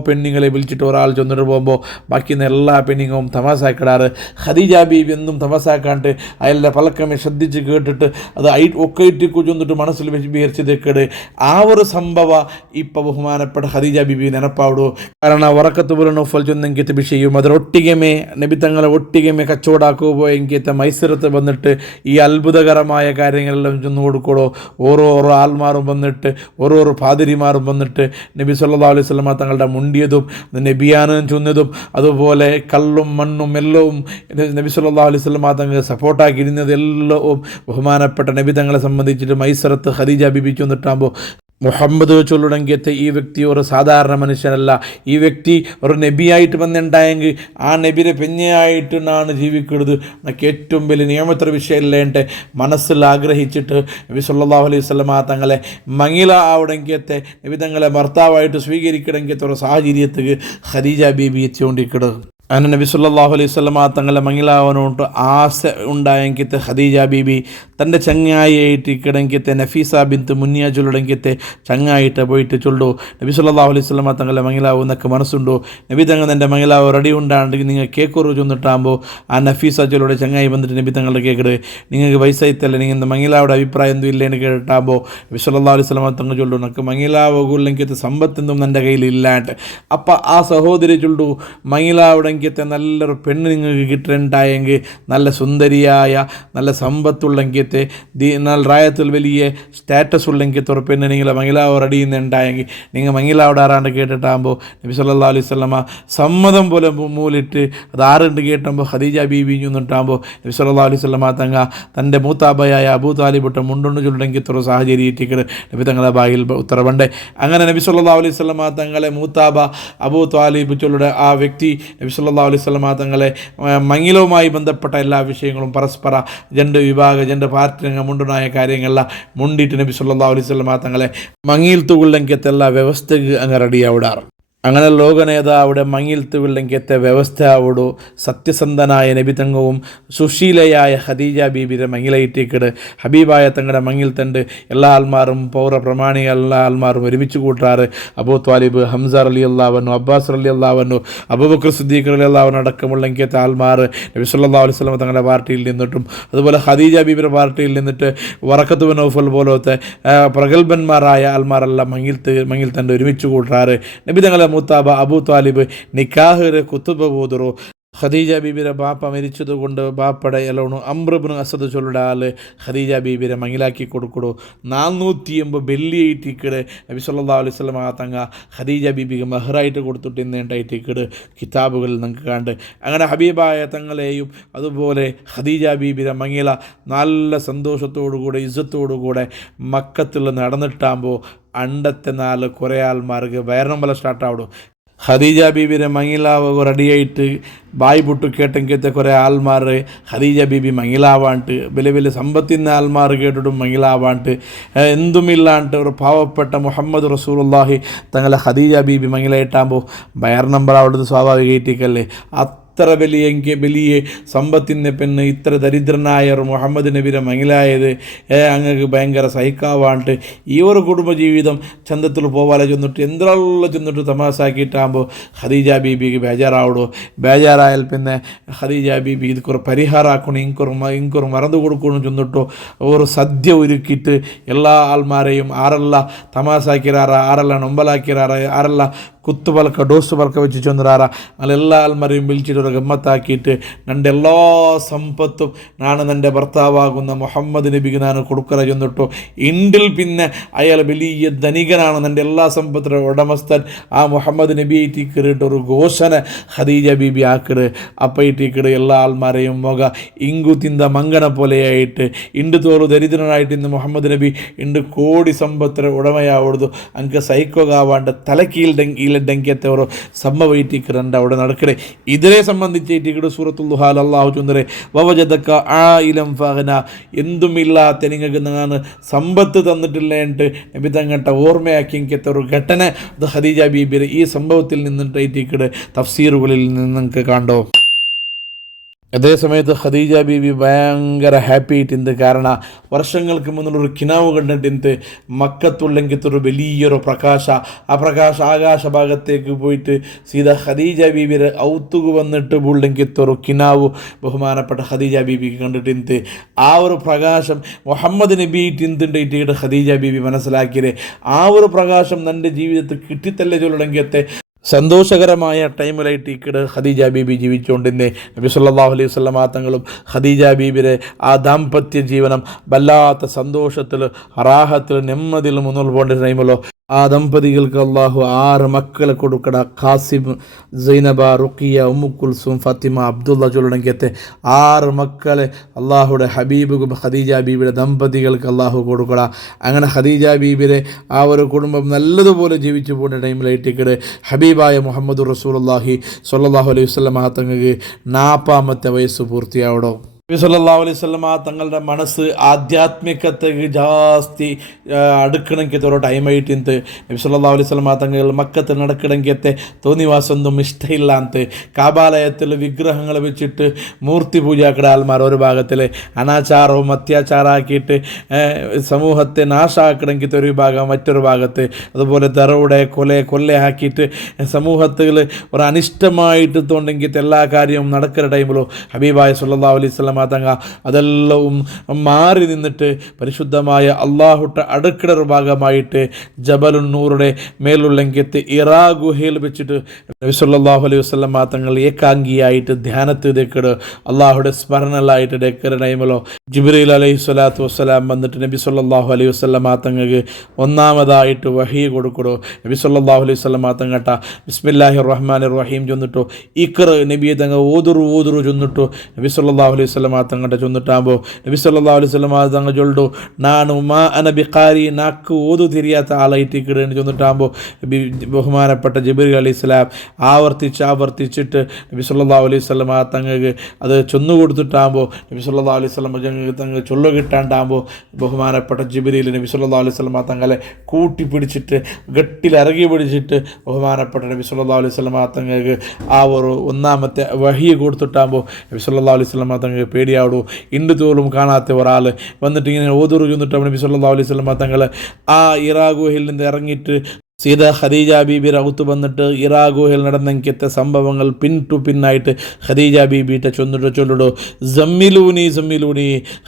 പെണ്ണുങ്ങളെ വിളിച്ചിട്ട് ഒരാൾ ചെന്നിട്ട് പോകുമ്പോൾ ബാക്കിയുള്ള എല്ലാ പെണ്ണുങ്ങളും തമാസാക്കിടാറ്. ഖദീജ ബീബി എന്നും തമാസാക്കാണ്ട് അയാളുടെ പലക്കമേ ശ്രദ്ധിച്ച് കേട്ടിട്ട് അത് ഒക്കെ ഇട്ടിക്കു ചെന്നിട്ട് മനസ്സിൽ വിചാരിച്ചതേക്കേട് ആ ഒരു സംഭവം ഇപ്പോൾ ബഹുമാനപ്പെട്ട ഖദീജ ബീബി ನೆನಪಾവിಡು. കാരണം വറക്കത്ത് ബിൻ നൗഫൽ ചെന്നെങ്കിൽ വിഷയം അതിരൊട്ടികമേ നബി തങ്ങളെ ഒട്ടികമേ കച്ചവടാക്കുമ്പോൾ എങ്കിത്തെ മൈസൂരത്ത് വന്നിട്ട് ഈ അത്ഭുതകരമായ കാര്യങ്ങളെല്ലാം ചെന്ന് കൊടുക്കണോ ഓരോ ആൾമാരും വന്നിട്ട് ഓരോ പാതിരിമാരും വന്നിട്ട് നബി സല്ലല്ലാഹു അലൈഹി വസല്ലം തങ്ങളുടെ മുണ്ടിയതും നബിയാനും ചൊന്നതും അതുപോലെ കല്ലും മണ്ണും എല്ലവും നബി സല്ലല്ലാഹു അലൈഹി വസല്ലം തങ്ങൾ സപ്പോർട്ടാക്കി ഇരുന്നത് എല്ലാം ബഹുമാനപ്പെട്ട നബി തങ്ങളെ സംബന്ധിച്ചിട്ട് മൈസൂരത്ത് ഖദീജ ബീബി ചെന്നിട്ടാകുമ്പോൾ മുഹമ്മദ് ചൊല്ലുടെങ്കിയത്തെ ഈ വ്യക്തി ഒരു സാധാരണ മനുഷ്യനല്ല. ഈ വ്യക്തി ഒരു നബിയായിട്ട് വന്നിട്ടുണ്ടായെങ്കിൽ ആ നബിയുടെ പെഞ്ഞയായിട്ട് നാണ് ജീവിക്കുന്നത്. എനിക്ക് ഏറ്റവും വലിയ നിയമത്ര വിഷയമില്ലേണ്ട മനസ്സിൽ ആഗ്രഹിച്ചിട്ട് നബി സല്ലല്ലാഹു അലൈഹി വസല്ലമ തങ്ങളെ മങ്ങില ആവടെങ്കിയത്തെ നബി തങ്ങളെ ഭർത്താവായിട്ട് സ്വീകരിക്കണമെങ്കിയത്തെ ഒരു സാഹചര്യത്തിൽ ഖദീജ ബീബി എത്തിക്കൊണ്ടിരിക്കുന്നത്. അങ്ങനെ നബി സല്ലല്ലാഹു അലൈഹി വസല്ലമ തങ്ങളെ മങ്ങിലാവാനോട്ട് ആസ ഉണ്ടായെങ്കിത്തെ ഖദീജ ബീബി തൻ്റെ ചങ്ങായിട്ട് കിടങ്കിത്തെ നഫീസ ബിന്ത് മുന്നിയ ചൊല്ലുടെങ്കിത്തെ ചങ്ങായിട്ട് പോയിട്ട് ചൊല്ലു, നബി സല്ലല്ലാഹു അലൈഹി വസല്ലമ തങ്ങളെ മങ്ങിലാവ് എന്നൊക്കെ മനസ്സുണ്ടോ, നബി തങ്ങൾ എൻ്റെ മങ്ങിലാവ് റെഡി ഉണ്ടാണ്ടെങ്കിൽ നിങ്ങൾ കേക്കൊരു ചൊന്നിട്ടാകുമ്പോൾ ആ നഫീസ ചൊല്ലുടെ ചങ്ങായി വന്നിട്ട് നബി തങ്ങളുടെ കേൾക്കട് നിങ്ങൾക്ക് വയസ്സായിത്തല്ല, നിങ്ങൾ മങ്ങിലാവുടെ അഭിപ്രായം എന്തും ഇല്ലേന്ന് കേട്ടാകുമ്പോൾ നബി സല്ലല്ലാഹു അലൈഹി വസല്ലമ തങ്ങൾ ചൊല്ലു, എനിക്ക് മങ്ങിലാവുള്ളെങ്കിത്തെ സമ്പത്തൊന്നും എൻ്റെ കയ്യിൽ ഇല്ലാണ്ട്. അപ്പം ആ സഹോദരി ചൊല്ലു, മങ്ങിലാവുടെ നല്ലൊരു പെണ്ണ് നിങ്ങൾക്ക് കിട്ടുന്നുണ്ടായെങ്കിൽ, നല്ല സുന്ദരിയായ നല്ല സമ്പത്തുള്ളെങ്കിത്തെ നല്ല റായത്തിൽ വലിയ സ്റ്റാറ്റസ് ഉള്ളെങ്കിത്തെ ഒരു പെണ്ണ് നിങ്ങൾ മങ്ങിലാവ് റെഡിയുന്നുണ്ടായെങ്കിൽ നിങ്ങൾ മങ്ങിലാവിടെ ആറാണ്ട് കേട്ടിട്ടാകുമ്പോൾ നബി സല്ലല്ലാഹു അലൈഹി വസല്ലമ സമ്മതം പോലെ മൂലിട്ട് അത് ആറുണ്ട് കേട്ടുമ്പോൾ ഖദീജ ബീബി എന്നിട്ടാകുമ്പോൾ നബി സല്ലല്ലാഹു അലൈഹി വസല്ലമ തങ്ങ തൻ്റെ മൂത്താബയായ അബൂ താലിബിട്ട് മുണ്ടുണ്ട് ചൊല്ലുണ്ടെങ്കിൽ ഒരു സാഹചര്യം ഇട്ടിക്കട് നബി തങ്ങളെ ബായിൽ ഉത്തരവുണ്ട്. അങ്ങനെ നബി സല്ലല്ലാഹു അലൈഹി വസല്ലമ തങ്ങളെ മൂത്താബ അബൂ താലിബ് ചൊല്ലുടെ ആ വ്യക്തി നബി സല്ലല്ലാഹു അലൈഹി വസല്ലമ തങ്ങളെ മങ്ങിലവുമായി ബന്ധപ്പെട്ട എല്ലാ വിഷയങ്ങളും പരസ്പര ജെൻഡർ പാർട്ടി മുണ്ടുണ്ടായ കാര്യങ്ങളെല്ലാം മുണ്ടിട്ട് നബി സല്ലല്ലാഹു അലൈഹി വസല്ലമ തങ്ങളെ മങ്ങിയിൽ തുകൊള്ളെങ്കിയത്തെ എല്ലാ വ്യവസ്ഥക്ക് അങ്ങ് റെഡിയാവിടാറ്. അങ്ങനെ ലോക നേതാവിടെ മങ്ങിൽ തുകൊള്ളെങ്കിയത്തെ വ്യവസ്ഥ ആവിടു സത്യസന്ധനായ നബി തങ്ങവും സുശീലയായ ഖദീജ ബീബിയുടെ മങ്ങിലയിട്ടേക്കിട് ഹബീബായ തങ്ങളുടെ മങ്ങിൽ തണ്ട് എല്ലാ ആൾമാരും പൗര പ്രമാണികൾ എല്ലാ ആൾമാരും ഒരുമിച്ച് കൂട്ടാറ്. അബൂ ത്വാലിബ്, ഹംസ റളിയല്ലാഹു അൻഹു, അബ്ബാസ് റളിയല്ലാഹു അൻഹു, അബൂബക്കർ സിദ്ദീഖ് റളിയല്ലാഹു അൻഹു അടക്കമുള്ളെങ്കിയത്തെ ആൾമാർ നബി സല്ലല്ലാഹു അലൈഹി വസല്ലം തങ്ങളുടെ പാർട്ടിയിൽ നിന്നിട്ടും അതുപോലെ ഖദീജ ബീബിയുടെ പാർട്ടിയിൽ നിന്നിട്ട് വറഖത്ത് ബിൻ നൗഫൽ പോലത്തെ പ്രഗത്ഭന്മാരായ ആൾമാരെല്ലാം മങ്ങിൽ തണ്ട് ഒരുമിച്ച് കൂട്ടാറ്. നബി തങ്ങളെ മൂത്താബ അബൂ താലിബ് നിക്കാഹ് കുത്തുബ പോതുറു. ഖദീജ ബീബിയുടെ ബാപ്പ മരിച്ചതുകൊണ്ട് ബാപ്പയുടെ എലോണു അംബ്രബിന് അസദ് ചൊല്ലുടെ ആള് ഖദീജ ബീബിയുടെ മങ്ങിലാക്കി കൊടുക്കടു. 480 വെള്ളിയായിട്ടിക്കട് നബി സല്ലല്ലാഹു അലൈഹി വസല്ലം തങ്ങ ഖദീജ ബീബിക്ക് മെഹറായിട്ട് കൊടുത്തിട്ട് ഇന്നേണ്ടായിട്ടിക്കട് കിതാബുകളിൽ നിങ്ങൾക്ക് കണ്ട്. അങ്ങനെ ഹബീബായ തങ്ങളെയും അതുപോലെ ഖദീജ ബീബിയുടെ മങ്ങില നല്ല സന്തോഷത്തോടുകൂടെ ഇസ്സത്തോടുകൂടെ മക്കത്തിൽ നടന്നിട്ടാകുമ്പോൾ അണ്ടത്തെ 4 കുറേ ആൾമാർക്ക് വയറിനം പോലെ സ്റ്റാർട്ടാവിടും. ഖദീജ ബീബിയുടെ മങ്ങിലാവ് റെഡിയായിട്ട് ബായ് പുട്ടു കേട്ടെങ്കിലത്തെ കുറേ ആൾമാർ ഖദീജ ബീബി മങ്ങിലാവാണ്ട് വലിയ വലിയ സമ്പത്തിൻ്റെ ആൾമാർ കേട്ടിട്ടും മങ്ങിലാവാണ്ട് എന്തുമില്ലാണ്ട് ഒരു പാവപ്പെട്ട മുഹമ്മദ് റസൂലുള്ളാഹി തങ്ങളെ ഖദീജ ബീബി മങ്ങിലായിട്ടാകുമ്പോൾ വയർ നമ്പർ അവിടുത്തെ സ്വാഭാവികമായിട്ടേക്കല്ലേ. ഇത്ര വലിയ സമ്പത്തിൻ്റെ പെണ്ണ് ഇത്ര ദരിദ്രനായ ഒരു മുഹമ്മദ് നബിയുടെ മങ്ങിലായത് അങ്ങക്ക് ഭയങ്കര സഹിക്കാവാണ്ട് ഈ ഒരു കുടുംബജീവിതം ചന്തത്തിൽ പോവാലെ ചെന്നിട്ട് എന്തെല്ലാം ചെന്നിട്ട് തമാസാക്കിയിട്ടാകുമ്പോൾ ഖദീജ ബീബിക്ക് ബേജാറായാൽ പിന്നെ ഖദീജ ബീബി ഇതൊരു പരിഹാരമാക്കണം, ഇങ്കൊരു മറന്നു കൊടുക്കണം ചെന്നിട്ടോ ഒരു സദ്യ ഒരുക്കിയിട്ട് എല്ലാ ആൾമാരെയും ആരെല്ലാം തമാസാക്കിറാറ, ആരെല്ലാം നൊമ്പലാക്കിറാറ, ആരെല്ലാം കുത്തുപലക്ക ഡോസ് പലക്ക വെച്ച് ചെന്നിറാറ അങ്ങനെല്ലാ ആൾമാരെയും വിളിച്ചിട്ട് ഒരു ഗമ്മത്താക്കിയിട്ട് എൻ്റെ എല്ലാ സമ്പത്തും ഞാൻ എൻ്റെ ഭർത്താവാകുന്ന മുഹമ്മദ് നബിക്ക് ഞാൻ കൊടുക്കറ ചെന്നിട്ടു. ഇന്ത്യയിൽ പിന്നെ അയാൾ വലിയ ധനികനാണ്, എൻ്റെ എല്ലാ സമ്പത്തിൻ്റെ ഉടമസ്ഥൻ ആ മുഹമ്മദ് നബി ആയിട്ടിക്കിട്ട് ഒരു ഘോഷണ ഖദീജ ബീബി ആക്കിട്. അപ്പയിട്ടിക്കിട് എല്ലാ ആൾമാരെയും മുഖ ഇങ്കു തിന്ത മങ്കണ പോലെയായിട്ട് ഇണ്ട് തോറു ദരിദ്രനായിട്ട് ഇന്ന് മുഹമ്മദ് നബി ഇണ്ട് കോടി സമ്പത്തിൻ്റെ ഉടമയാവുന്നത് അങ്ങ് സൈക്കോകാവാണ്ട് തലക്കീൽഡെങ്കിയത്തെ ഒരു സംഭവമായിട്ടിക്കിടണ്ട് അവിടെ നടക്കണേ. ഇതിനെ സംബന്ധിച്ചിട്ട് സൂറത്തുൽ ദുഹാൽ അല്ലാഹു ചൊന്നരെ വവജദക ആയിലം ഫഗ്ന എന്തുമില്ലാത്ത നിങ്ങൾക്ക് ഞാൻ സമ്പത്ത് തന്നിട്ടില്ലേട്ട് നബി തങ്ങട്ട ഓർമ്മയാക്കി എനിക്കത്തെ ഒരു ഘട്ടന അത് ഖദീജ ബീബിയുടെ ഈ സംഭവത്തിൽ നിന്നിട്ട് തഫ്സീറുകളിൽ നിന്ന് നിങ്ങൾക്ക് കണ്ടോ. അതേ സമയത്ത് ഖദീജ ബീബി ഭയങ്കര ഹാപ്പി ആയിട്ടുണ്ട്. കാരണം വർഷങ്ങൾക്ക് മുന്നിലൊരു കിനാവ് കണ്ടിട്ട് മക്കത്തുള്ളെങ്കിത്തൊരു വലിയൊരു ആ പ്രകാശ ആകാശഭാഗത്തേക്ക് പോയിട്ട് സീത ഖദീജ ബീബിയുടെ ഔത്തുക വന്നിട്ട് ബുള്ളെങ്കിത്തൊരു കിനാവ് ബഹുമാനപ്പെട്ട ഖദീജ ബീബിക്ക് കണ്ടിട്ട് ആ ഒരു പ്രകാശം മുഹമ്മദ് നബി തിന്തുണ്ടായിട്ട് ഖദീജ ബീബി മനസ്സിലാക്കിയത് ആ ഒരു പ്രകാശം തൻ്റെ ജീവിതത്തിൽ കിട്ടിത്തല്ലേ ചൊല്ലണമെങ്കിലത്തെ സന്തോഷകരമായ ടൈമിലായിട്ട് ഇക്കട് ഖദീജ ബീബി ജീവിച്ചുകൊണ്ടിരുന്നേ. നബി സല്ലല്ലാഹു അലൈഹി വസല്ലം തങ്ങളും ഖദീജ ബീബിയുടെ ആ ദാമ്പത്യ ജീവനം വല്ലാത്ത സന്തോഷത്തിൽ റാഹത്തിൽ നെമ്മതിയിൽ മുന്നോട്ട് പോകേണ്ട ടൈമല്ലോ. ആ ദമ്പതികൾക്ക് അള്ളാഹു 6 മക്കളെ കൊടുക്കട. ഖാസിം, സൈനബ, റുഖിയ, ഉമ്മു കുൽസും, ഫാത്തിമ, അബ്ദുള്ള ചൊല്ലണമെങ്കിൽ 6 മക്കളെ അള്ളാഹുടെ ഹബീബ് ഖദീജ ബീബിയുടെ ദമ്പതികൾക്ക് അള്ളാഹു കൊടുക്കട. അങ്ങനെ ഖദീജ ബീബിയുടെ ആ ഒരു കുടുംബം നല്ലതുപോലെ ജീവിച്ചു പോകുന്ന ടൈമിലായിട്ടിക്കട് ഹബീബായ മുഹമ്മദ് റസൂലുള്ളാഹി സ്വല്ലല്ലാഹു അലൈഹി വസല്ലം തങ്ങൾക്ക് 40ാമത്തെ വയസ്സ് പൂർത്തിയാവടോ. നബി സല്ലല്ലാഹു അലൈഹി വസല്ലം തങ്ങളുടെ മനസ്സ് ആധ്യാത്മികത്തേക്ക് ജാസ്തി അടുക്കണമെങ്കിൽ ഓരോ ടൈമായിട്ട് നബി സല്ലല്ലാഹു അലൈഹി വസല്ലം തങ്ങൾ മക്കത്ത് നടക്കണമെങ്കിൽ തോന്നിവാസൊന്നും ഇഷ്ടമില്ലാത്ത കാബാലയത്തിൽ വിഗ്രഹങ്ങൾ വെച്ചിട്ട് മൂർത്തി പൂജാക്കട ആൾമാർ ഒരു ഭാഗത്തിൽ അനാചാരവും അത്യാചാരമാക്കിയിട്ട് സമൂഹത്തെ നാശാക്കണമെങ്കിൽ ഒരു വിഭാഗം, മറ്റൊരു ഭാഗത്ത് അതുപോലെ ദറയുടെ കൊല്ലയാക്കിയിട്ട് സമൂഹത്തിൽ ഒരു അനിഷ്ടമായിട്ട് തോന്നെങ്കിൽ എല്ലാ കാര്യവും നടക്കുന്ന ടൈമിലോ ഹബീബായ സല്ലല്ലാഹു അലൈഹി വസല്ലം തങ്ങ അതെല്ലാം മാറി നിന്നിട്ട് പരിശുദ്ധമായ അള്ളാഹുട്ട അടുക്കട ഭാഗമായിട്ട് ജബലുൻ നൂറുടെ മേലുള്ളെങ്കത്ത് ഇറാ ഗുഹയിൽ വെച്ചിട്ട് നബി സല്ലല്ലാഹു അലൈഹി വസല്ലം തങ്ങൾ ഏകാംഗിയായിട്ട് ധ്യാനത്തിൽ ഡെക്കട് അള്ളാഹുടെ സ്മരണലായിട്ട് ഡെക്കറ ടൈമിലോ ജിബ്രീൽ അലൈഹി സ്വലാത്തു വസ്സലാം വന്നിട്ട് നബി സല്ലല്ലാഹു അലൈഹി വസല്ലം തങ്ങൾക്ക് ഒന്നാമതായിട്ട് വഹി കൊടുക്കടോ. നബി സല്ലല്ലാഹു അലൈഹി വസല്ലം തങ്ങട്ട ബിസ്മില്ലാഹിർ റഹ്മാനിർ റഹീം ചൊന്നിട്ടോ ഇഖ്റ നബിയെ തങ്ങ ഓതുറു ചൊന്നിട്ടോ നബി സല്ലല്ലാഹു അലൈഹി വസല്ലം തങ്ങളുടെ ചൊന്നിട്ടാകുമ്പോൾ നബി സല്ലല്ലാഹു അലൈഹി വസല്ലം തങ്ങൾ ചൊല്ലു നാനു മാ അന ബിഖാരി നാക്ക് ഓതു തിരിയാത്ത ആളായിട്ടിക്കട് എന്ന് ചൊന്നിട്ടാകുമ്പോൾ ബഹുമാനപ്പെട്ട ജിബ്രീൽ അലൈഹിസ്സലാം ആവർത്തിച്ചിട്ട് നബി സല്ലല്ലാഹു അലൈഹി വസല്ലം തങ്ങൾക്ക് അത് ചൊന്നു കൊടുത്തിട്ടാകുമ്പോൾ നബി സല്ലല്ലാഹു അലൈഹി വസല്ലം തങ്ങൾ ചൊല്ലു കിട്ടാണ്ടാകുമ്പോൾ ബഹുമാനപ്പെട്ട ജിബ്രീൽ നബി സല്ലല്ലാഹു അലൈഹി വസല്ലം തങ്ങളെ കൂട്ടിപ്പിടിച്ചിട്ട് ഗട്ടിലിറങ്ങി പിടിച്ചിട്ട് ബഹുമാനപ്പെട്ട നബി സല്ലല്ലാഹു അലൈഹി വസല്ലം തങ്ങൾക്ക് ആ ഒരു ഒന്നാമത്തെ വഹി കൊടുത്തിട്ടാകുമ്പോൾ നബി സല്ലല്ലാഹു അലൈഹി വസല്ലം തങ്ങൾക്ക് പേടിയാവടൂ. ഇണ്ട് തോറും കാണാത്ത ഒരാൾ വന്നിട്ട് ഇങ്ങനെ ഓതുറു ചെന്നിട്ട് നബി സല്ലല്ലാഹു അലൈഹി വസല്ലം തങ്ങൾ ആ ഇറാ ഗുഹയിൽ നിന്ന് ഇറങ്ങിയിട്ട് സീത ഖദീജ ബീബി റൗത്ത് വന്നിട്ട് ഇറാ ഗുഹയിൽ നടന്നെങ്കിലത്തെ സംഭവങ്ങൾ പിന്നായിട്ട് ഖദീജ ബീബിയിട്ട് ചൊല്ലിടോ ജമ്മിലൂനി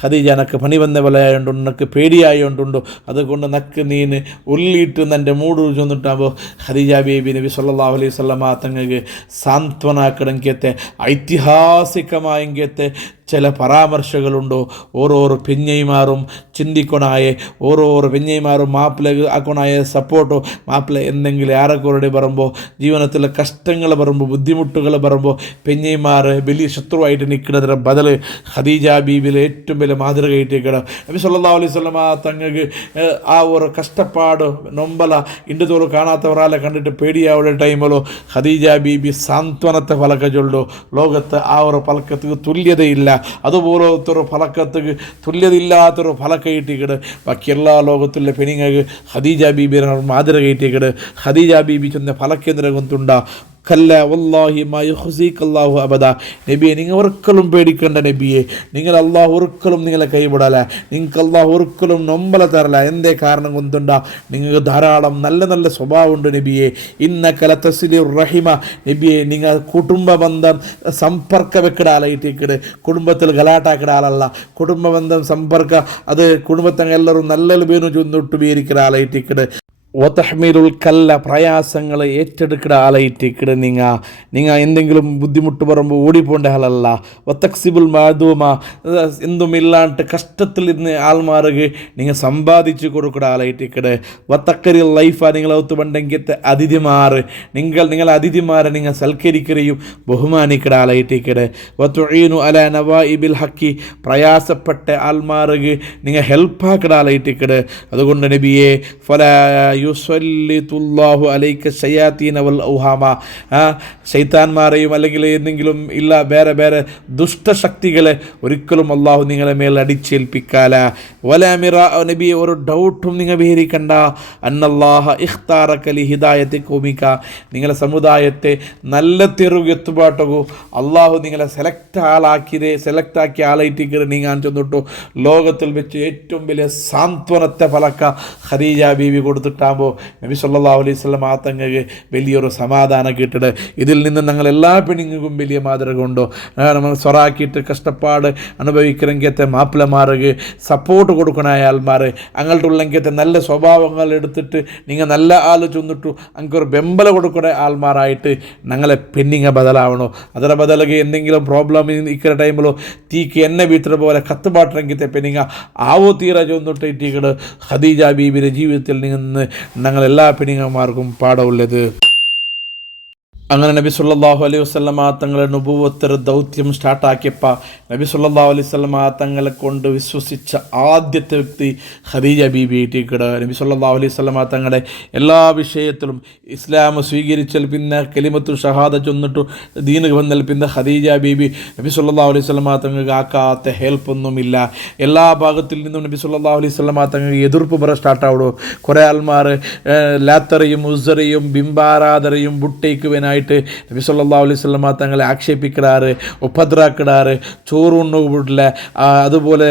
ഖദീജ നക്ക് പണി വന്ന പോലെയായോണ്ടോ നക്ക് പേടിയായോണ്ടുണ്ടോ അതുകൊണ്ട് നക്ക് നീന് ഉള്ളിയിട്ട് എൻ്റെ മൂട് ചൊന്നിട്ടാകുമ്പോൾ ഖദീജ ബീബി നബി സല്ലല്ലാഹു അലൈഹി വസല്ലം തങ്ങൾക്ക് സാന്ത്വനാക്കണമെങ്കിലത്തെ ഐതിഹാസികമായെങ്കിലത്തെ ചില പരാമർശങ്ങളുണ്ടോ ഓരോരോ പെഞ്ഞൈമാറും ചിന്തിക്കൊണായെ ഓരോരോ പെഞ്ഞൈമാറും മാപ്പിള ആക്കൊണായ സപ്പോർട്ടോ മാപ്പിള എന്തെങ്കിലും ആരെക്കൊരുടെ പറയുമ്പോൾ ജീവനത്തിലെ കഷ്ടങ്ങൾ പറയുമ്പോൾ ബുദ്ധിമുട്ടുകൾ പറയുമ്പോൾ പെഞ്ഞൈമാർ വലിയ ശത്രുവായിട്ട് നിൽക്കുന്നതിന് ബദൽ ഖദീജ ബീബിയിലെ ഏറ്റവും വലിയ മാതൃകയായിട്ട് നിൽക്കണം. നബി സല്ലല്ലാഹു അലൈഹി വസല്ലം തങ്ങൾക്ക് ആ ഒരു കഷ്ടപ്പാട് നൊമ്പല ഇണ്ട് തോറും കാണാത്ത ഒരാളെ കണ്ടിട്ട് പേടിയാവുന്ന ടൈമിലോ ഖദീജ ബീബി സാന്ത്വനത്തെ ഫലക്ക ചൊല്ലോ. ലോകത്ത് ആ ഒരു ഫലക്കത്ത് തുല്യതയില്ല, അതുപോലത്തൊരു ഫലക്കത്ത് തുല്യതയില്ലാത്തൊരു ഫലക്കയിട്ടിക്കട് ബാക്കി എല്ലാ ലോകത്തുള്ള പെണ്ണുങ്ങൾക്ക് ഖദീജ ബീബി മാതൃകയിട്ടിക്കട് ഖദീജ ബീബി ചെന്ന ഫലക്കേന്ദ്ര കൊണ്ടുണ്ട കല്ല വല്ലാഹി മാ യുഖ്സിക അല്ലാഹു അബദ. നബിയെ നിങ്ങൾ ഒരിക്കലും പേടിക്കേണ്ട നബിയെ, നിങ്ങൾ അള്ളാഹു ഒരിക്കലും നിങ്ങളെ കൈവിടല, നിങ്ങൾക്ക് അള്ളാഹു ഒരിക്കലും നൊമ്പല തരല. എന്തേ കാരണം കൊണ്ടുണ്ടാ നിങ്ങൾക്ക് ധാരാളം നല്ല സ്വഭാവമുണ്ട് നബിയെ. ഇന്നക ലതസിലുർ റഹിമ നബിയെ നിങ്ങൾ കുടുംബ ബന്ധം സമ്പർക്ക വെക്കട ആളായിട്ടിക്കട് കുടുംബത്തിൽ ഗലാട്ടാക്കട ആളല്ല. കുടുംബ ബന്ധം സമ്പർക്ക അത് കുടുംബത്തങ്ങ എല്ലാവരും നല്ല പേരും ചൊന്നിട്ട് ഉപയോഗിക്കുന്ന ആളായിട്ടിക്കട് ഒതഹ്മീലുൽ കല്ല പ്രയാസങ്ങൾ ഏറ്റെടുക്കുന്ന ആളായിട്ടിക്കട് നിങ്ങൾ എന്തെങ്കിലും ബുദ്ധിമുട്ട് പറയുമ്പോൾ ഓടിപ്പോണ്ട ആളല്ല. ഒത്തക്സിബുൽ മാധൂമ എന്തും ഇല്ലാണ്ട് കഷ്ടത്തിൽ നിന്ന് ആൾമാർക്ക് നിങ്ങൾ സമ്പാദിച്ചു കൊടുക്കുന്ന ആളായിട്ടിക്കട് ഒത്തക്കരി ലൈഫ നിങ്ങളൊത്ത് പണ്ടെങ്കിൽ അതിഥിമാർ നിങ്ങൾ അതിഥിമാരെ നിങ്ങൾ സൽക്കരിക്കുകയും ബഹുമാനിക്കുന്ന ആളായിട്ടിക്കട് വതുഈനു അലാ നവാഇബിൽ ഹക്കി പ്രയാസപ്പെട്ട ആൾമാർക്ക് നിങ്ങൾ ഹെൽപ്പാക്കുന്ന ആളായിട്ടിക്കട്. അതുകൊണ്ട് നബിയെ ഫലാ യുസല്ലിതുല്ലാഹു അലൈക ശയാതീന വൽ ഔഹാമ ശൈത്താന്മാരെയും അല്ലെങ്കിൽ എന്തെങ്കിലും ഇല്ല വേറെ ദുഷ്ടശക്തികളെ ഒരിക്കലും അള്ളാഹു നിങ്ങളെ മേൽ അടിച്ചേൽപ്പിക്കാല. വലാമിറ നബി ഒരു ഡൗട്ടും നിങ്ങൾ വിഹരിക്കണ്ട. അന്നല്ലാഹ ഇഖ്താറക ലി ഹിദായത്തി ഖൗമിക നിങ്ങളെ സമുദായത്തെ നല്ല തെരുവ് എത്തുപാട്ടകൂ അള്ളാഹു നിങ്ങളെ സെലക്ട് ആക്കി ആളായിട്ടിക്കറ് നീങ്ങാൻ ചെന്നിട്ടു. ലോകത്തിൽ വെച്ച് ഏറ്റവും വലിയ സാന്ത്വനത്തെ ഫലക്ക ഖദീജ ബീവി കൊടുത്തിട്ടാകുമ്പോൾ നബി സല്ലല്ലാഹു അലൈഹി വസല്ലം തങ്ങൾക്ക് വലിയൊരു സമാധാനം കിട്ടിട്ട് ഇതിൽ നിന്ന് ഞങ്ങൾ എല്ലാ പെണ്ണുങ്ങൾക്കും വലിയ മാതൃക ഉണ്ടോ. നമ്മൾ സ്വറാക്കിയിട്ട് കഷ്ടപ്പാട് അനുഭവിക്കണമെങ്കിലത്തെ മാപ്പിളമാർക്ക് സപ്പോർട്ട് കൊടുക്കണ ആൾമാർ അങ്ങോട്ട് ഉള്ളെങ്കിലത്തെ നല്ല സ്വഭാവങ്ങൾ എടുത്തിട്ട് നിങ്ങൾ നല്ല ആൾ ചെന്നിട്ടു അങ്ങൊരു ബെമ്പല കൊടുക്കുന്ന ആൾമാരായിട്ട് ഞങ്ങളെ പെണ്ണിങ്ങ ബദലാവണോ. അതിനെ ബദലക്ക് എന്തെങ്കിലും പ്രോബ്ലം ഇക്കുന്ന ടൈമിലോ തീക്ക് എന്നെ വീട്ടിൽ പോലെ കത്തുപാട്ടെങ്കിലത്തെ പെണ്ണിങ്ങ ആവോ തീരെ ചെന്നിട്ട് ഇട്ടിക്കട് ഖദീജ ബീബിയുടെ ജീവിതത്തിൽ നിന്ന് ഞങ്ങളെല്ലാ പെണ്ണുങ്ങന്മാർക്കും പാഠമുള്ളത്. അങ്ങനെ നബി സല്ലല്ലാഹു അലൈഹി വസല്ലമ തങ്ങളെ നുബുവത്ത് ദൗത്യം സ്റ്റാർട്ടാക്കിയപ്പോൾ നബി സല്ലല്ലാഹു അലൈഹി വസല്ലമ തങ്ങളെ കൊണ്ട് വിശ്വസിച്ച ആദ്യത്തെ വ്യക്തി ഖദീജ ബീബി ആയിട്ടിക്കട. നബി സല്ലല്ലാഹു അലൈഹി വസല്ലമ തങ്ങളെ എല്ലാ വിഷയത്തിലും ഇസ്ലാം സ്വീകരിച്ചാൽ പിന്നെ കലിമത്തു ഷഹാദ ചൊന്നിട്ടു ദീന് വന്നാൽ പിന്നെ ഖദീജ ബീബി നബി സല്ലല്ലാഹു അലൈഹി വസല്ലമ തങ്ങൾക്ക് ആക്കാത്ത ഹെൽപ്പൊന്നുമില്ല. എല്ലാ ഭാഗത്തിൽ നിന്നും നബി സല്ലല്ലാഹു അലൈഹി വസല്ലമ തങ്ങൾക്ക് എതിർപ്പ് പറ സ്റ്റാർട്ടാവുള്ളൂ. കുറേ ആൾമാർ ലാത്തറയും ഉസ്സറയും ബിംബാരാധനയും ബുട്ടേക്കുവനായിട്ട് നബി സല്ലല്ലാഹു അലൈഹി വസല്ലമ തങ്ങളെ ആക്ഷേപിക്കിടാറ്, ഉപദ്രാക്കിടാറ്, ചോറുണ്ണു വിടില്ല, അതുപോലെ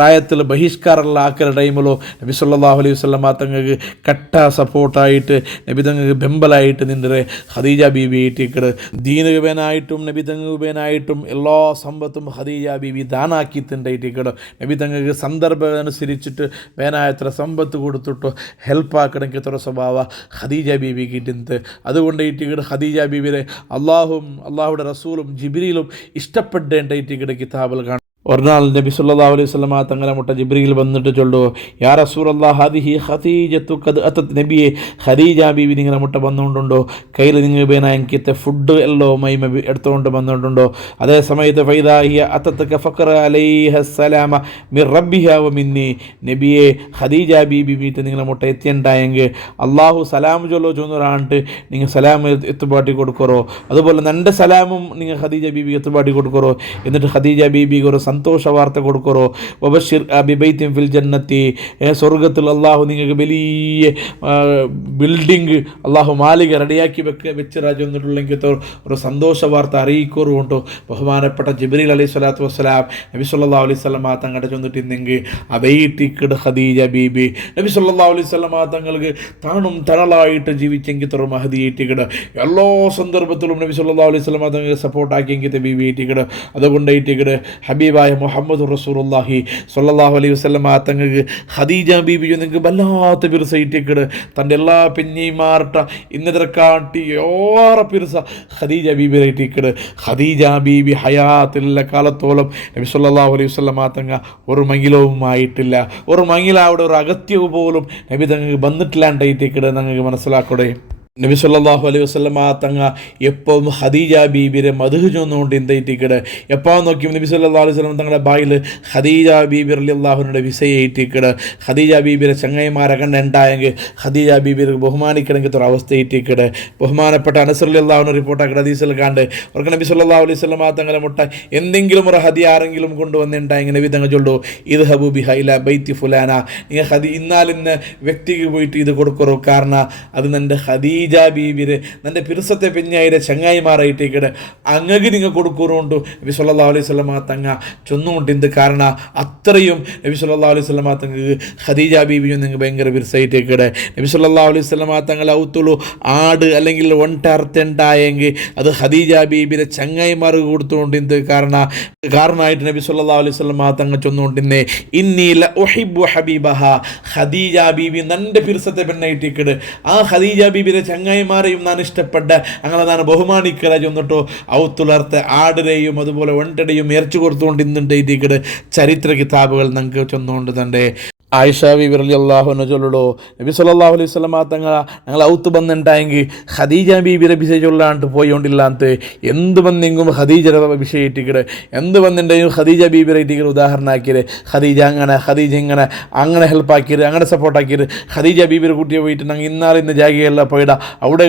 റായത്തിൽ ബഹിഷ്കാരമുള്ള ആക്കിയ ടൈമിലോ നബി സല്ലല്ലാഹു അലൈഹി വസല്ലമ തങ്ങൾക്ക് കട്ട സപ്പോർട്ടായിട്ട് നബി തങ്ങൾക്ക് ബെമ്പലായിട്ട് നിന്നിട്ട് ഖദീജ ബീബി ആയിട്ടിക്കട്. ദീനുബേനായിട്ടും നബി തങ്ങുബേനായിട്ടും എല്ലാ സമ്പത്തും ഖദീജ ബീബി ദാനാക്കി തിണ്ടായിട്ടിക്കട്. നബി തങ്ങൾക്ക് സന്ദർഭം അനുസരിച്ചിട്ട് വേനായത്ര സമ്പത്ത് കൊടുത്തിട്ട് ഹെൽപ്പാക്കണമെങ്കിൽ തുറ സ്വഭാവ ഖദീജ ബീബി കിട്ടുന്നത്. അതുകൊണ്ട് ഇട്ടിക്കട് ഖദീജ ബീബിയെ അള്ളാഹുടെ റസൂലും ജിബ്രീലും ഇഷ്ടപ്പെടേണ്ട കിതാബിൽ കാണാം. ഒരു നാൾ നബി സല്ലല്ലാഹു അലൈഹി വസല്ലമ തങ്ങളെ മുട്ട ജിബ്രീൽ വന്നിട്ട് ചൊല്ലു, യാ റസൂലല്ലാഹ് ഹാദിഹി ഖദീജത്തു ഖദ് അതത് നബിയെ, ഖദീജ ബീബി നിങ്ങളെ മുട്ട വന്നുകൊണ്ടുണ്ടോ? കയ്യിൽ നിങ്ങൾ എനിക്കത്തെ ഫുഡ് എല്ലോ മൈമ എടുത്തുകൊണ്ട് വന്നിട്ടുണ്ടോ? അതേ സമയത്ത് ഫൈദാ ഹിയ അതത്ക ഫഖറ അലൈഹസ്സലാമ മിർ റബ്ബിഹാ വ മിന്നി, നബിയെ ഖദീജ ബീബി വീട്ട് നിങ്ങളെ മുട്ട എത്തിയുണ്ടായെങ്കിൽ അള്ളാഹു സലാം ചൊല്ലോ ചൊന്നിട്ട് നിങ്ങൾ സലാം എത്തുപാട്ടി കൊടുക്കറോ, അതുപോലെ എൻ്റെ സലാമും നിങ്ങൾ ഖദീജ ബീബി എത്തുപാട്ടി കൊടുക്കറോ. എന്നിട്ട് ഖദീജ ബീബി ഒരു സന്തോഷ വാർത്ത കൊടുക്കറോ, വബശിർ ബിബൈത്തിൻ ഫിൽ ജന്നത്തി, സ്വർഗത്തിൽ അള്ളാഹു നിങ്ങൾക്ക് വലിയ ബിൽഡിംഗ് അള്ളാഹു മാലിക റെഡിയാക്കി വെച്ച് രാജ വന്നിട്ടുള്ളെങ്കിൽ ഒരു സന്തോഷ വാർത്ത അറിയിക്കോറുകൊണ്ടോ. ബഹുമാനപ്പെട്ട ജിബ്രീൽ അലൈഹി സ്വലാത്തു വസ്സലാം നബി സല്ലല്ലാഹു അലൈഹി വസല്ലമ തങ്ങളുടെ ചൊന്നിട്ടിരുന്നെങ്കിൽ അതേറ്റിക്കട് ഖദീജ ബീബി നബി സല്ലല്ലാഹു അലൈഹി വസല്ലമ തങ്ങൾക്ക് താണും തണലായിട്ട് ജീവിച്ചെങ്കിൽ തുറ മഹദി ഏറ്റിക്കട്. എല്ലാ സന്ദർഭത്തിലും നബി സല്ലല്ലാഹു അലൈഹി വസല്ലമ തങ്ങൾക്ക് സപ്പോർട്ടാക്കിയെങ്കിൽ ബീബി ഏറ്റിക്കട്. അതുകൊണ്ട് ഏറ്റിക്കട് ഹബീബായ മുഹമ്മദ് റസൂലുള്ളാഹി സ്വല്ലല്ലാഹു അലൈഹി വസല്ലമ തങ്ങൾക്ക് ഖദീജ ബീബി നിങ്ങൾക്ക് വല്ലാത്ത പിറുസ ഇട്ടിക്കട്. തൻ്റെ എല്ലാ പെഞ്ഞിമാർട്ട ഇന്നത്തെ കാട്ടി ഏറെ പിറുസ ഖദീജ ബീബി ഇട്ടിക്കട്. ഖദീജ ബീബി ഹയാത്തിലുള്ള കാലത്തോളം നബി സല്ലല്ലാഹു അലൈഹി വസല്ലമ തങ്ങ ഒരു മംഗലവുമായിട്ടില്ല, ഒരു മംഗലാവിടെ ഒരു അഗത്യവും പോലും നബി തങ്ങൾക്ക് വന്നിട്ടില്ലാണ്ടായിട്ടിക്കട്. ഞങ്ങൾക്ക് മനസ്സിലാക്കണേ. നബി സല്ലല്ലാഹു അലൈഹി വസല്ലമ തങ്ങ എപ്പോഴും ഖദീജ ബീബിയെ മദ്ഹ് ചൊന്നുകൊണ്ട് എന്തായിട്ടിക്കട്. എപ്പോൾ നോക്കിയും നബി സല്ലല്ലാഹു അലൈഹി വസല്ലം തങ്ങളുടെ ബായിൽ ഖദീജ ബീബി റളിയല്ലാഹുവിൻ്റെ വിസയായിട്ടിക്കട്. ഖദീജ ബീബിയുടെ ചങ്ങായിമാരെ കണ്ടുണ്ടായെങ്കിൽ ഖദീജ ബീബിയെ ബഹുമാനിക്കണമെങ്കിൽ ഒരു അവസ്ഥയിട്ടിക്കട്. ബഹുമാനപ്പെട്ട അനസ് റളിയല്ലാഹുവിനെ റിപ്പോർട്ടാക്കി ഹദീസിൽ കണ്ട് അവർക്ക് നബി സല്ലല്ലാഹു അലൈഹി വസല്ലമ തങ്ങളെ മുട്ട എന്തെങ്കിലും ഒരു ഹദി ആരെങ്കിലും കൊണ്ടുവന്നിട്ടുണ്ടായെങ്കിൽ നബി തങ്ങൾ ചൊല്ലു, ഇദ്ഹബു ബിഹ ഇലാ ബൈത്തി ഫുലാന, നിങ്ങൾ ഇന്നാലിന്ന് വ്യക്തിക്ക് പോയിട്ട് ഇത് കൊടുക്കറോ, കാരണം അത് എൻ്റെ ഖദീജ ബീബിരെ എൻ്റെ പിറുസത്തെ പെഞ്ഞായിരെ ചങ്ങായിമാറായിട്ടേക്കട് അങ്ങക്ക് നിങ്ങൾ കൊടുക്കുന്നുണ്ട് നബി സല്ലല്ലാഹു അലൈഹി വസല്ലമ തങ്ങ ചൊന്നുകൊണ്ടിന്ത്. കാരണം അത്രയും നബി സല്ലല്ലാഹു അലൈഹി വസല്ലമ തങ്ങൾക്ക് ഖദീജ ബീബിയും നിങ്ങൾ ഭയങ്കര പിറുസായിട്ടേക്കട്. നബി സല്ലല്ലാഹു അലൈഹി വസല്ലമ തങ്ങൾ ഔത്തുള്ളൂ ആട് അല്ലെങ്കിൽ ഒണ്ടർത്തുണ്ടായെങ്കിൽ അത് ഖദീജ ബീബിരെ ചങ്ങായിമാർക്ക് കൊടുത്തുകൊണ്ടിന്ത്. കാരണമായിട്ട് നബി സല്ലല്ലാഹു അലൈഹി വസല്ലമ തങ്ങൾ ചൊന്നുകൊണ്ടിരുന്നേ, ഇന്നി ല ഉഹിബ്ബു ഹബീബഹ, ഖദീജ ബീബി എൻ്റെ പിറുസത്തെ പെണ്ണായിട്ടേക്കട്. ആ ഖദീജ ബീബിരെ ചങ്ങായിമാരെയും ഞാൻ ഇഷ്ടപ്പെട്ട അങ്ങനെ ഞാൻ ബഹുമാനിക്കല ചെന്നിട്ടോ ഔത്തുളർത്ത ആടിനെയും അതുപോലെ ഒണ്ടടയും ഇറച്ചു കൊടുത്തുകൊണ്ട് ഇന്നുണ്ടായിട്ടിക്കട് ചരിത്ര കിതാബുകൾ ഞങ്ങൾക്ക് ചെന്നുകൊണ്ട് തന്നെ. ആയിഷ ബീബി റളിയല്ലാഹു അൻഹ ചൊല്ലടോ, നബി സല്ലല്ലാഹു അലൈഹി വസല്ലമ തങ്ങൾ ഞങ്ങൾ ഔത്ത് ബന്നുണ്ടായെങ്കിൽ ഖദീജ ബീബിയുടെ വിഷയം ചൊല്ലാണ്ട് പോയോണ്ടില്ലാത്ത എന്ത് ബന്നെങ്കും ഖദീജയുടെ വിഷയം ഇട്ടിക്കട്. എന്ത് ബന്നുണ്ടെങ്കിലും ഖദീജ ബീബിയുടെ ഇട്ടിക്കട് ഉദാഹരണമാക്കിയത്. ഖദീജ ഇങ്ങനെ അങ്ങനെ ഹെൽപ്പാക്കിയത്, അങ്ങനെ സപ്പോർട്ടാക്കിയത്. ഖദീജ ബീബിയുടെ കുട്ടിയെ പോയിട്ട് ഞങ്ങൾ ഇന്ന് ജാഗയല്ല പോയിട, അവിടെ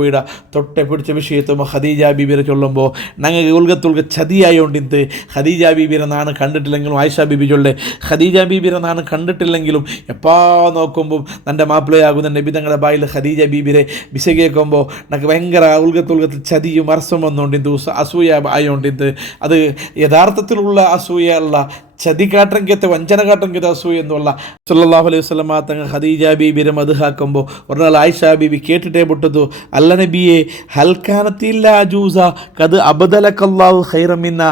പോയിട തൊട്ടെ പിടിച്ച വിഷയത്തുമ്പോൾ ഖദീജ ബീബിയെ ചൊല്ലുമ്പോൾ ഞങ്ങൾക്ക് ഉൽഗത്തുൽഗ ചതിയായോണ്ടിന്ത്. ഖദീജ ബീബിയെ നാണ് കണ്ടിട്ടില്ലെങ്കിലും ആയിഷ ബീബി ചൊല്ലേ ഖദീജ ബീബിയെ നാണ് കണ്ടിട്ടില്ലെങ്കിലും എപ്പാ നോക്കുമ്പോൾ എൻ്റെ മാപ്പിളയാകുന്ന നബി തങ്ങളുടെ ബായിൽ ഖദീജ ബീബിരെ വിസ കേൾക്കുമ്പോൾ എനിക്ക് ഭയങ്കര ഉൽഗത്തുൽഗത്തിൽ ചതിയും അറസം വന്നുകൊണ്ടിന്ത്, അസൂയ ആയോണ്ടിന്ത്. അത് യഥാർത്ഥത്തിലുള്ള അസൂയ അല്ല, ചതികാട്ടങ്കത്തെ വഞ്ചനകാട്ടങ്കത്തെ അസൂയ എന്നുള്ള. സല്ലല്ലാഹു അലൈഹി വസല്ലമ തങ്ങൾ ഖദീജ ബീബിയെ മദ്ഹാക്കുമ്പോൾ ഒരു നാൾ ആയിഷ ബീബി കേട്ടിട്ടേ പൊട്ടതു, അല്ല നബിയെ ഹൽക്കാനത്തില്ല ജൂസ കത് അബദലക്കല്ലാഹു ഖൈറ മിന്ന,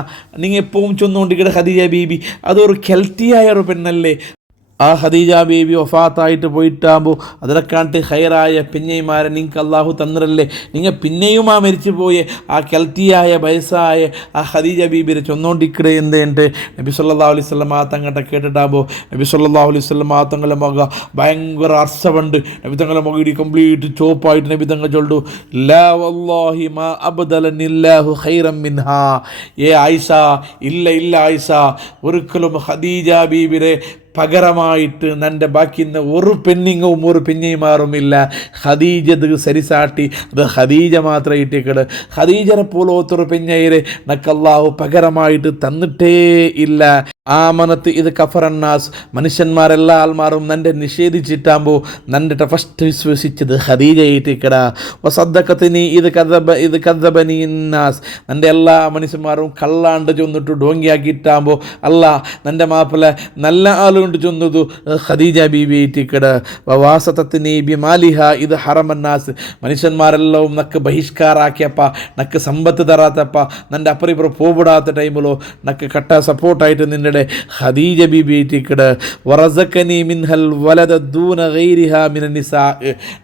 നിങ്ങൾ എപ്പോഴും ചൊന്നുകൊണ്ടിരിക്കുന്ന ഖദീജ ബീബി അതൊരു ഹെൽത്തിയായ ഒരു പെണ്ണല്ലേ, ആ ഖദീജ ബീബി വഫാത്തായിട്ട് പോയിട്ടാകുമ്പോൾ അതിലക്കാണ്ട് ഹൈറായ പിന്നെയുമാരെ നിങ്ങൾക്ക് അള്ളാഹു തന്നിരല്ലേ, നിങ്ങൾ പിന്നെയും ആ മരിച്ചു പോയ ആ കെൽത്തിയായ വയസ്സായ ആ ഖദീജ ബീബിരെ ചൊന്നോണ്ടിക്കടെ എന്തുണ്ട് നബി സല്ലല്ലാഹു അലൈഹി വസല്ലം തങ്ങട്ടെ കേട്ടിട്ടാകുമ്പോൾ നബി സല്ലല്ലാഹു അലൈഹി വസല്ലം തങ്ങളുടെ മുഖ ഭയങ്കര അർസമുണ്ട്. നബി തങ്ങളുടെ മുഖ ഇടി കംപ്ലീറ്റ് ചോപ്പായിട്ട് നബി തങ്ങൾ ചൊല്ലു, ലാ വല്ലാഹി മാ അബ്ദലനില്ലാഹു ഖൈറൻ മിൻഹാ. ആയിഷ, ഇല്ല ആയിഷ, ഒരിക്കലും ഖദീജ ബീബിരെ പകരമായിട്ട് നൻ്റെ ബാക്കിന്ന് ഒരു പെണ്ണിങ്ങും ഒരു പെഞ്ഞൈമാറുമില്ല. ഖദീജത് സരിസാട്ടി അത് ഖദീജ മാത്രം ഇട്ടിക്കട്. ഖദീജനെ പോലത്തൊരു പെഞ്ഞൈരെ നക്കല്ലാഹു പകരമായിട്ട് തന്നിട്ടേ ഇല്ല. ആമനത്ത് ഇത് കഫറന്നാസ്, മനുഷ്യന്മാരെല്ലാ ആൾമാരും നൻ്റെ നിഷേധിച്ചിട്ടാകുമ്പോൾ നൻ്റെ ഫസ്റ്റ് വിശ്വസിച്ചത് ഖദീജ ഇട്ടിക്കട. വസദ്ദഖത്നി ഇത് കദ്ദബനി നാസ്, നൻ്റെ എല്ലാ മനുഷ്യന്മാരും കള്ളാണ്ട് ചൊന്നിട്ട് ഡോങ്ങിയാക്കിയിട്ടാകുമ്പോൾ അല്ല നൻ്റെ മാപ്പിള നല്ല ആളുകൊണ്ട് ചൊന്നത് ഖദീജ ബീബി ഇട്ടിക്കട. വവാസതത്നി ബിമാലിഹ ഇത് ഹറമന്നാസ്, മനുഷ്യന്മാരെല്ലാം നക്ക് ബഹിഷ്കാരാക്കിയപ്പ, നക്ക് സമ്പത്ത് തരാത്തപ്പ, നൻ്റെ അപ്പറിപ്പുറം പോവിടാത്ത ടൈമിലോ നക്ക് കട്ട സപ്പോർട്ടായിട്ട് നിൻ്റെ ഖദീജ ബീബി ഇട്ടിക്കട്. വറസഖനി മിൻഹൽ വലദ ദൂന ഗൈരിഹാ മിനൻ നിസാ,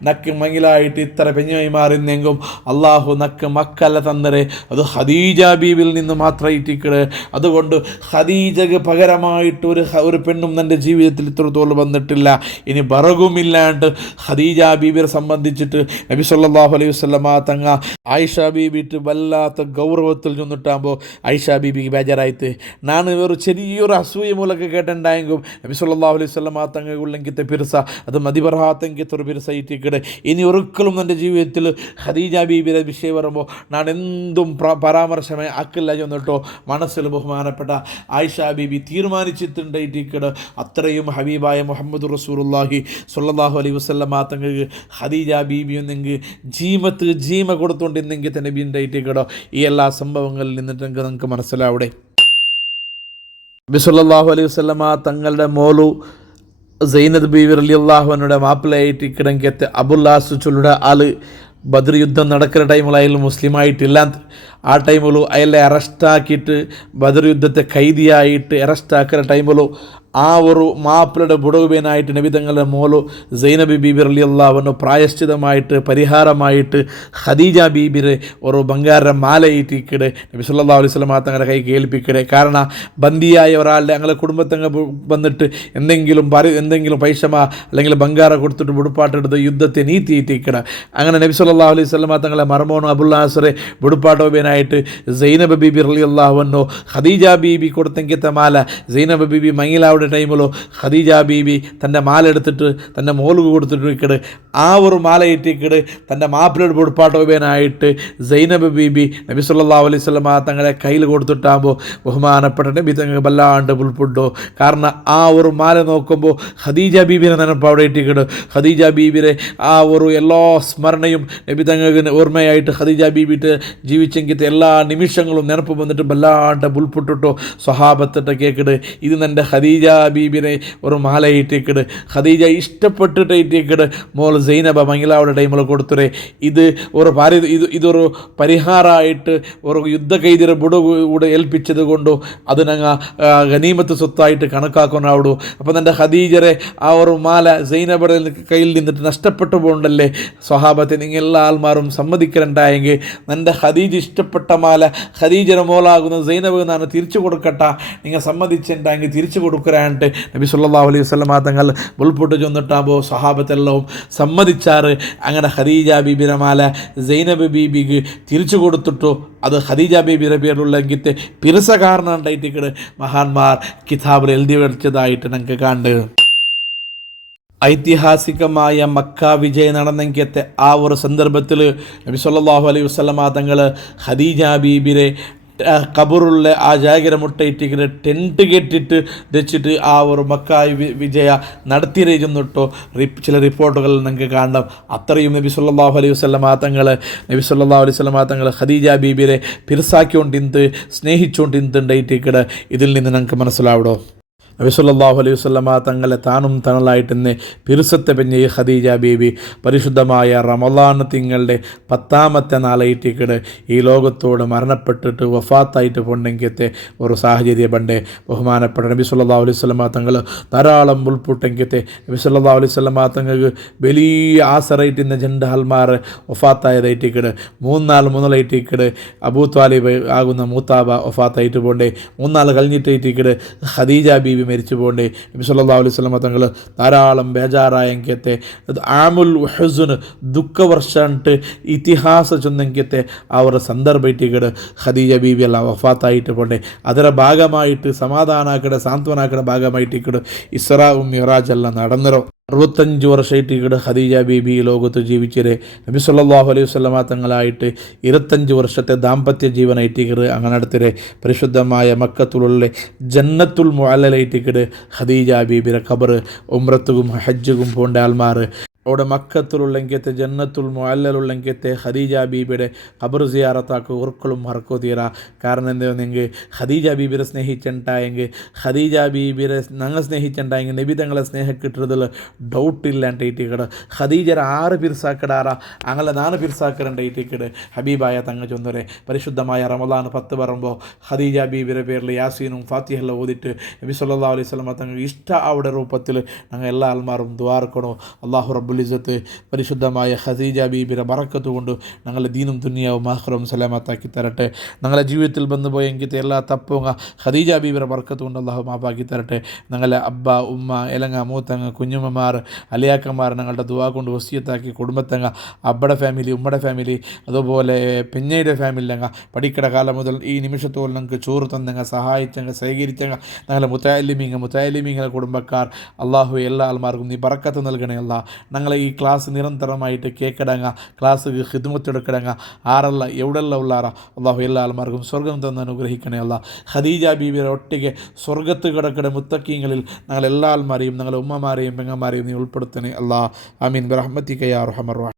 നക്ക് മങ്ങിലായിട്ട് ഇത്ര പെഞ്ഞൈമാറിന്നെങ്കും അള്ളാഹു നക്ക് മക്കല്ല തന്നരെ അത് ഖദീജ ബീബിയിൽ നിന്ന് മാത്രം ഇട്ടിക്കട്. അതുകൊണ്ട് ഖദീജക്ക് പകരമായിട്ട് ഒരു പെണ്ണും എൻ്റെ ജീവിതത്തിൽ ഇത്രത്തോളം വന്നിട്ടില്ല, ഇനി ബറകുമില്ലാണ്ട് ഖദീജ ബീബിയെ സംബന്ധിച്ചിട്ട് നബി സല്ലല്ലാഹു അലൈഹി വസല്ലം തങ്ങ ആയിഷ ബീബിട്ട് വല്ലാത്ത ഗൗരവത്തിൽ ചെന്നിട്ടാകുമ്പോൾ ആയിഷ ബീബിക്ക് ബേജാറായിട്ട് ഞാൻ ഒരു ചെറിയൊരു അസൂയ മൂലൊക്കെ കേട്ടിട്ടുണ്ടായെങ്കിലും നബി സല്ലല്ലാഹു അലൈഹി വസല്ലം തങ്ങ ഉള്ളെങ്കിത്തെ പിരസ അത് മതിപറാത്തെങ്കിത്തൊരു പിരസ ഇട്ടിക്കടെ. ഇനി ഒരിക്കലും എൻ്റെ ജീവിതത്തിൽ ഖദീജ ബീബിയുടെ വിഷയം വരുമ്പോൾ ഞാൻ എന്തും പരാമർശമേ ആക്കില്ല ചെന്നിട്ടോ മനസ്സിൽ ബഹുമാനപ്പെട്ട ആയിഷ ബീബി തീരുമാനിച്ചിട്ടുണ്ട് ഇട്ടിക്കട്. അത്രയും ഹബീബായ മുഹമ്മദ് റസൂലുള്ളാഹി സ്വല്ലല്ലാഹു അലൈഹി വസല്ലം തങ്ങൾക്ക് ഖദീജ ബീബി എന്നെങ്കിൽ ജീമ കൊടുത്തുകൊണ്ടിരുന്നെങ്കിൽ തന്നെ ബീൻ്റെ ഇട്ടിക്കടോ. ഈ എല്ലാ സംഭവങ്ങളിൽ നിന്നിട്ട് നമുക്ക് മനസ്സിലാവിടെ നബി സല്ലല്ലാഹു അലൈഹി വസല്ലമ തങ്ങളുടെ മോളു സൈനബ് ബീവി റളിയല്ലാഹു അൻഹയുടെ മാപ്പിളയായിട്ട് ഇക്കിടങ്കത്തെ അബുല്ലാസ് ചൊല്ലുടെ ആള് ബദർ യുദ്ധം നടക്കുന്ന ടൈമിലായാലും മുസ്ലിമായിട്ടില്ല. ആ ടൈമിലു അയാളെ അറസ്റ്റാക്കിയിട്ട് ബദർ യുദ്ധത്തെ കൈദിയായിട്ട് അറസ്റ്റാക്കുന്ന ടൈമിലു ആ ഒരു മാപ്പിളയുടെ ബുടകുബേനായിട്ട് നബി തങ്ങളുടെ മോളു സൈനബ് ബീബി റളിയല്ലാഹു അൻഹ പ്രായശ്ചിതമായിട്ട് പരിഹാരമായിട്ട് ഖദീജ ബീബിരെ ഒരു ബംഗാര മാലയിട്ടിക്കടെ നബി സല്ലല്ലാഹു അലൈഹി വസല്ലം തങ്ങളുടെ കൈ കേൾപ്പിക്കടെ. കാരണം ബന്ദിയായ ഒരാളുടെ ഞങ്ങളെ കുടുംബത്തങ്ങ വന്നിട്ട് എന്തെങ്കിലും പൈസമ അല്ലെങ്കിൽ ബംഗാര കൊടുത്തിട്ട് ബുടുപ്പാട്ടെടുത്ത് യുദ്ധത്തെ നീത്തിയിട്ടിക്കട. അങ്ങനെ നബി സല്ലല്ലാഹു അലൈഹി വസല്ലം തങ്ങളെ മർമോനും അബുല്ലാസറെ ബുടുപ്പാട്ടോബേനായിട്ട് സൈനബ് ബീബി റളിയല്ലാഹു അൻഹ ഖദീജ ബീബി കൊടുത്തെങ്കിത്തെ മാല സൈനബ് ബീബി മങ്ങിലാവിടെ ടൈമിലോ ഖദീജ ബീബി തൻ്റെ മാല എടുത്തിട്ട് തൻ്റെ മോൾക്ക് കൊടുത്തിട്ട് ആ ഒരു മാല ഇട്ടിക്കട് തൻ്റെ മാപ്പിളയുടെ പൊടുപ്പാട്ടോബേനായിട്ട് സൈനബ് ബീബി നബി സല്ലല്ലാഹു അലൈഹി വസല്ലം തങ്ങളെ കയ്യിൽ കൊടുത്തിട്ടാകുമ്പോൾ ബഹുമാനപ്പെട്ട നബി തങ്ങൾ വല്ലാണ്ട് പുൽപ്പുണ്ടോ. കാരണം ആ ഒരു മാല നോക്കുമ്പോൾ ഖദീജ ബീബിനെ നനപ്പ് അവിടെ ഇട്ടിക്കട്. ഖദീജ ബീബിരെ ആ ഒരു എല്ലാ സ്മരണയും നബി തങ്ങൾക്ക് ഓർമ്മയായിട്ട് ഖദീജ ബീബിട്ട് ജീവിച്ചെങ്കിത്തെ എല്ലാ നിമിഷങ്ങളും നിനപ്പ് വന്നിട്ട് വല്ലാണ്ട് പുൽപുട്ടിട്ടോ സ്വഹാബത്തിട്ട് കേൾക്കട്. ഇത് എൻ്റെ ഖദീജ ബീബിനെ ഒരു മാല ഇട്ടിക്കട്. ഖദീജ ഇഷ്ടപ്പെട്ടിട്ട് ഇട്ടിക്കട് മോൾ സൈനബ മംഗലാവുടെ ടൈമിൽ കൊടുത്തുരേ. ഇതൊരു പരിഹാരമായിട്ട് ഒരു യുദ്ധ കൈദിരെ കൂടെ ഏൽപ്പിച്ചത് കൊണ്ടോ അത് ഞങ്ങൾ ഗനീമത്ത് സ്വത്തായിട്ട് കണക്കാക്കാനാവിടൂ. അപ്പം എൻ്റെ ഖദീജരെ ആ ഒരു മാല സൈനബയുടെ കയ്യിൽ നിന്നിട്ട് നഷ്ടപ്പെട്ടു പോകണ്ടല്ലേ സ്വഹാബത്തെ നിങ്ങൾ എല്ലാ ആൾമാരും സമ്മതിക്കലുണ്ടായെങ്കിൽ എൻ്റെ ഖദീജ ഇഷ്ടപ്പെട്ട മാല ഖദീജയുടെ മോളാകുന്ന സൈനബ് എന്നാണ് തിരിച്ചു കൊടുക്കട്ട, നിങ്ങൾ സമ്മതിച്ചിട്ടുണ്ടെങ്കിൽ തിരിച്ചു കൊടുക്കരാണ്ട് നബി സല്ലല്ലാഹു അലൈഹി വസല്ലം തങ്ങൾ മുൾപൊട്ട് ചെന്നിട്ടാകുമ്പോൾ സ്വഹാബത്തെല്ലാം സമ്മതിച്ചാറ്. അങ്ങനെ ഖദീജ ബീബിയുടെ മാല സൈനബ് ബീബിക്ക് തിരിച്ചു കൊടുത്തിട്ടു. അത് ഖദീജ ബീബിയുടെ പേരിലുള്ള ഗീത്തെ പിരസ കാരണം ഉണ്ടായിട്ട് മഹാന്മാർ കിതാബിൽ എഴുതി വെച്ചതായിട്ട് ഞങ്ങൾക്ക് കണ്ട്. ഐതിഹാസികമായ മക്ക വിജയം നടന്നെങ്കിലത്തെ ആ ഒരു സന്ദർഭത്തിൽ നബി സല്ലല്ലാഹു അലൈഹി വസല്ലം തങ്ങൾ ഖദീജ ബീബിയെ ഖബറുള്ള ആ ജാഗര മുട്ടയിട്ടിങ്ങനെ ടെൻറ്റ് കെട്ടിട്ട് വെച്ചിട്ട് ആ ഒരു മക്ക വിജയ നടത്തിയിരുന്നിട്ടോ ചില റിപ്പോർട്ടുകൾ നിങ്ങൾക്ക് കാണാം. അത്രയും നബി സല്ലല്ലാഹു അലൈഹി വസല്ലം തങ്ങൾ ഖദീജ ബീബിയെ പിറസാക്കിക്കൊണ്ടിന്ത് സ്നേഹിച്ചുകൊണ്ടിന്തുണ്ടായിട്ടിക്കട. ഇതിൽ നിന്ന് ഞങ്ങൾക്ക് മനസ്സിലാവിടോ നബി സല്ലല്ലാഹു അലൈഹി വസല്ലമ തങ്ങളെ താനും തണലായിട്ടെന്ന് പിറുസത്തെ പെഞ്ഞ ഈ ഖദീജ ബീബി പരിശുദ്ധമായ റമളാൻ തിങ്കളുടെ 10ാമത്തെ നാളായിട്ടിക്കട് ഈ ലോകത്തോട് മരണപ്പെട്ടിട്ട് വഫാത്തായിട്ട് പോണ്ടെങ്കിത്തെ ഒരു സാഹചര്യം പണ്ടേ ബഹുമാനപ്പെട്ട നബി സല്ലല്ലാഹു അലൈഹി വസല്ലമ തങ്ങൾ ധാരാളം ഉൾപ്പെട്ടെങ്കിത്തെ നബി സല്ലല്ലാഹു അലൈഹി വസല്ലമ തങ്ങൾക്ക് വലിയ ആസറായിട്ടിന്ന ജണ്ട് ഹൽമാർ വഫാത്തായതായിട്ടിക്കട് 3 നാളായിട്ടിക്കട് അബൂ ത്വാലിബ് ആകുന്ന മൂത്താബ വഫാത്തായിട്ട് പോണ്ടേ 3 നാൾ കഴിഞ്ഞിട്ടായിട്ടിക്കട് ഖദീജ ബീബി മരിച്ചു പോണ്ടേ നബി സല്ലല്ലാഹു അലൈഹി വസല്ലമ തങ്ങൾ ധാരാളം ബേജാറായെങ്കിത്തെ ആമുൽ ഹുസ്ൻ ദുഃഖവർഷാണ്ട് ഇതിഹാಸ ചൊന്നെങ്കിത്തെ ಅವರ ಸಂದರ್ಭ ഖദീജ ബീബി ಎಲ್ಲ ವಫಾತಾയിട്ട് പോണ്ടേ ಅದರ ಭಾಗമായിട്ട് സമാധാനാക്കടെ സാന്ത്വനാക്കടെ ഭാഗമായിട്ട് ഇസ്രാഉം മിറാജ് എല്ലാം നടന്നിരോ 65 വർഷമായിട്ട് ഖദീജ ബീബി ലോകത്ത് ജീവിച്ചത് നബി സല്ലല്ലാഹു അലൈഹി വസല്ലമ തങ്ങളായിട്ട് 25 വർഷത്തെ ദാമ്പത്യ ജീവനായിട്ട് അങ്ങനെ അടുത്തിരെ പരിശുദ്ധമായ മക്കത്തുള്ള ജന്നത്തുൽ മുഅല്ലലായിട്ട് ഖദീജ ബീബിയുടെ ഖബർ ഉംറത്തും ഹജ്ജും പോണ്ട ആൾമാർ അവിടെ മക്കത്തുള്ളെങ്കിത്തെ ജന്നത്തുൽ മുഅല്ലലുള്ളെങ്കിത്തെ ഖദീജ ബീബിയുടെ ഖബർ സിയാറത്താക്ക് ഓർക്കളും മറക്കോ തീരാ കാരണം എന്താണെങ്കിൽ ഖദീജ ബീബിയെ സ്നേഹിച്ചിട്ടായെങ്കിൽ ഖദീജ ബീബിയെ ഞങ്ങൾ സ്നേഹിച്ചിട്ടായെങ്കിൽ നബി തങ്ങളെ സ്നേഹം കിട്ടുന്നതിൽ ഡൗട്ടില്ലാണ്ടായിട്ടിക്കട് ഖദീജരെ 6 പിർസാക്കടാറ അങ്ങനെ 4 പിർസാക്കറുണ്ടായിട്ടിക്കട് ഹബീബായ തങ്ങ ചൊന്നരെ പരിശുദ്ധമായ റമളാൻ 10 പറയുമ്പോൾ ഖദീജ ബീബിയുടെ പേരിൽ യാസീനും ഫാത്തിഹെല്ലാം ഓതിട്ട് നബി സല്ലല്ലാഹു അലൈഹി വസല്ലമ തങ്ങൾക്ക് ഇഷ്ട അവിടെ രൂപത്തിൽ ഞങ്ങൾ എല്ലാ ആൾമാരും ദുആർക്കണോ അല്ലാഹു റബ്ബുൽ ഇസ്സത്ത് പരിശുദ്ധമായ ഖദീജ ബീബിയുടെ ബറക്കത്ത് കൊണ്ട് ഞങ്ങളുടെ ദീനും ദുനിയാവും ആഖിറവും സലാമത്താക്കി തരട്ടെ ഞങ്ങളുടെ ജീവിതത്തിൽ വന്നു പോയെങ്കിൽ എല്ലാ തപ്പും ഖദീജ ബീബിയുടെ ബറക്കത്ത് കൊണ്ട് അല്ലാഹു മാപ്പാക്കി തരട്ടെ ഞങ്ങളെ അബ്ബ ഉമ്മ എലങ്ങ മൂത്തങ്ങ കുഞ്ഞുമ്മമാർ അലിയാക്കന്മാർ ഞങ്ങളുടെ ദുആ കൊണ്ട് വസിയത്താക്കി കുടുംബത്തങ്ങ അബ്ബയുടെ ഫാമിലി ഉമ്മയുടെ ഫാമിലി അതുപോലെ പെഞ്ഞയുടെ ഫാമിലി ഞങ്ങൾ പഠിക്കട കാലം മുതൽ ഈ നിമിഷത്തോളം ഞങ്ങൾക്ക് ചോറ് തന്നങ്ങ സഹായിച്ചങ്ങ സഹകരിച്ചങ്ങ ഞങ്ങളെ മുത്താലിമീങ്ങളെ കുടുംബക്കാർ അല്ലാഹു എല്ലാ ആൾമാർക്കും നീ ബറക്കത്ത് നൽകണേ അല്ലാ ഞങ്ങളെ ഈ ക്ലാസ് നിരന്തരമായിട്ട് കേൾക്കടങ്ങ ക്ലാസ് ഹിദ്മത്തെടുക്കടങ്ങ ആറല്ല എവിടെല്ലാം ഉള്ളാറ അല്ലാഹു എല്ലാ ആൾമാർക്കും സ്വർഗം തന്ന് അനുഗ്രഹിക്കണേ അല്ലാ ഖദീജ ബീബിയുടെ ഒട്ടിಗೆ സ്വർഗത്ത് കിടക്കട മുത്തക്കീങ്ങളിൽ ഞങ്ങൾ എല്ലാ ആൾമാരെയും ഞങ്ങളുടെ ഉമ്മമാരെയും പെങ്ങന്മാരെയും നീ ഉൾപ്പെടുത്തണേ അല്ലാ ആമീൻ ബിറഹ്മതിക യാ അർഹമർ റഹീം.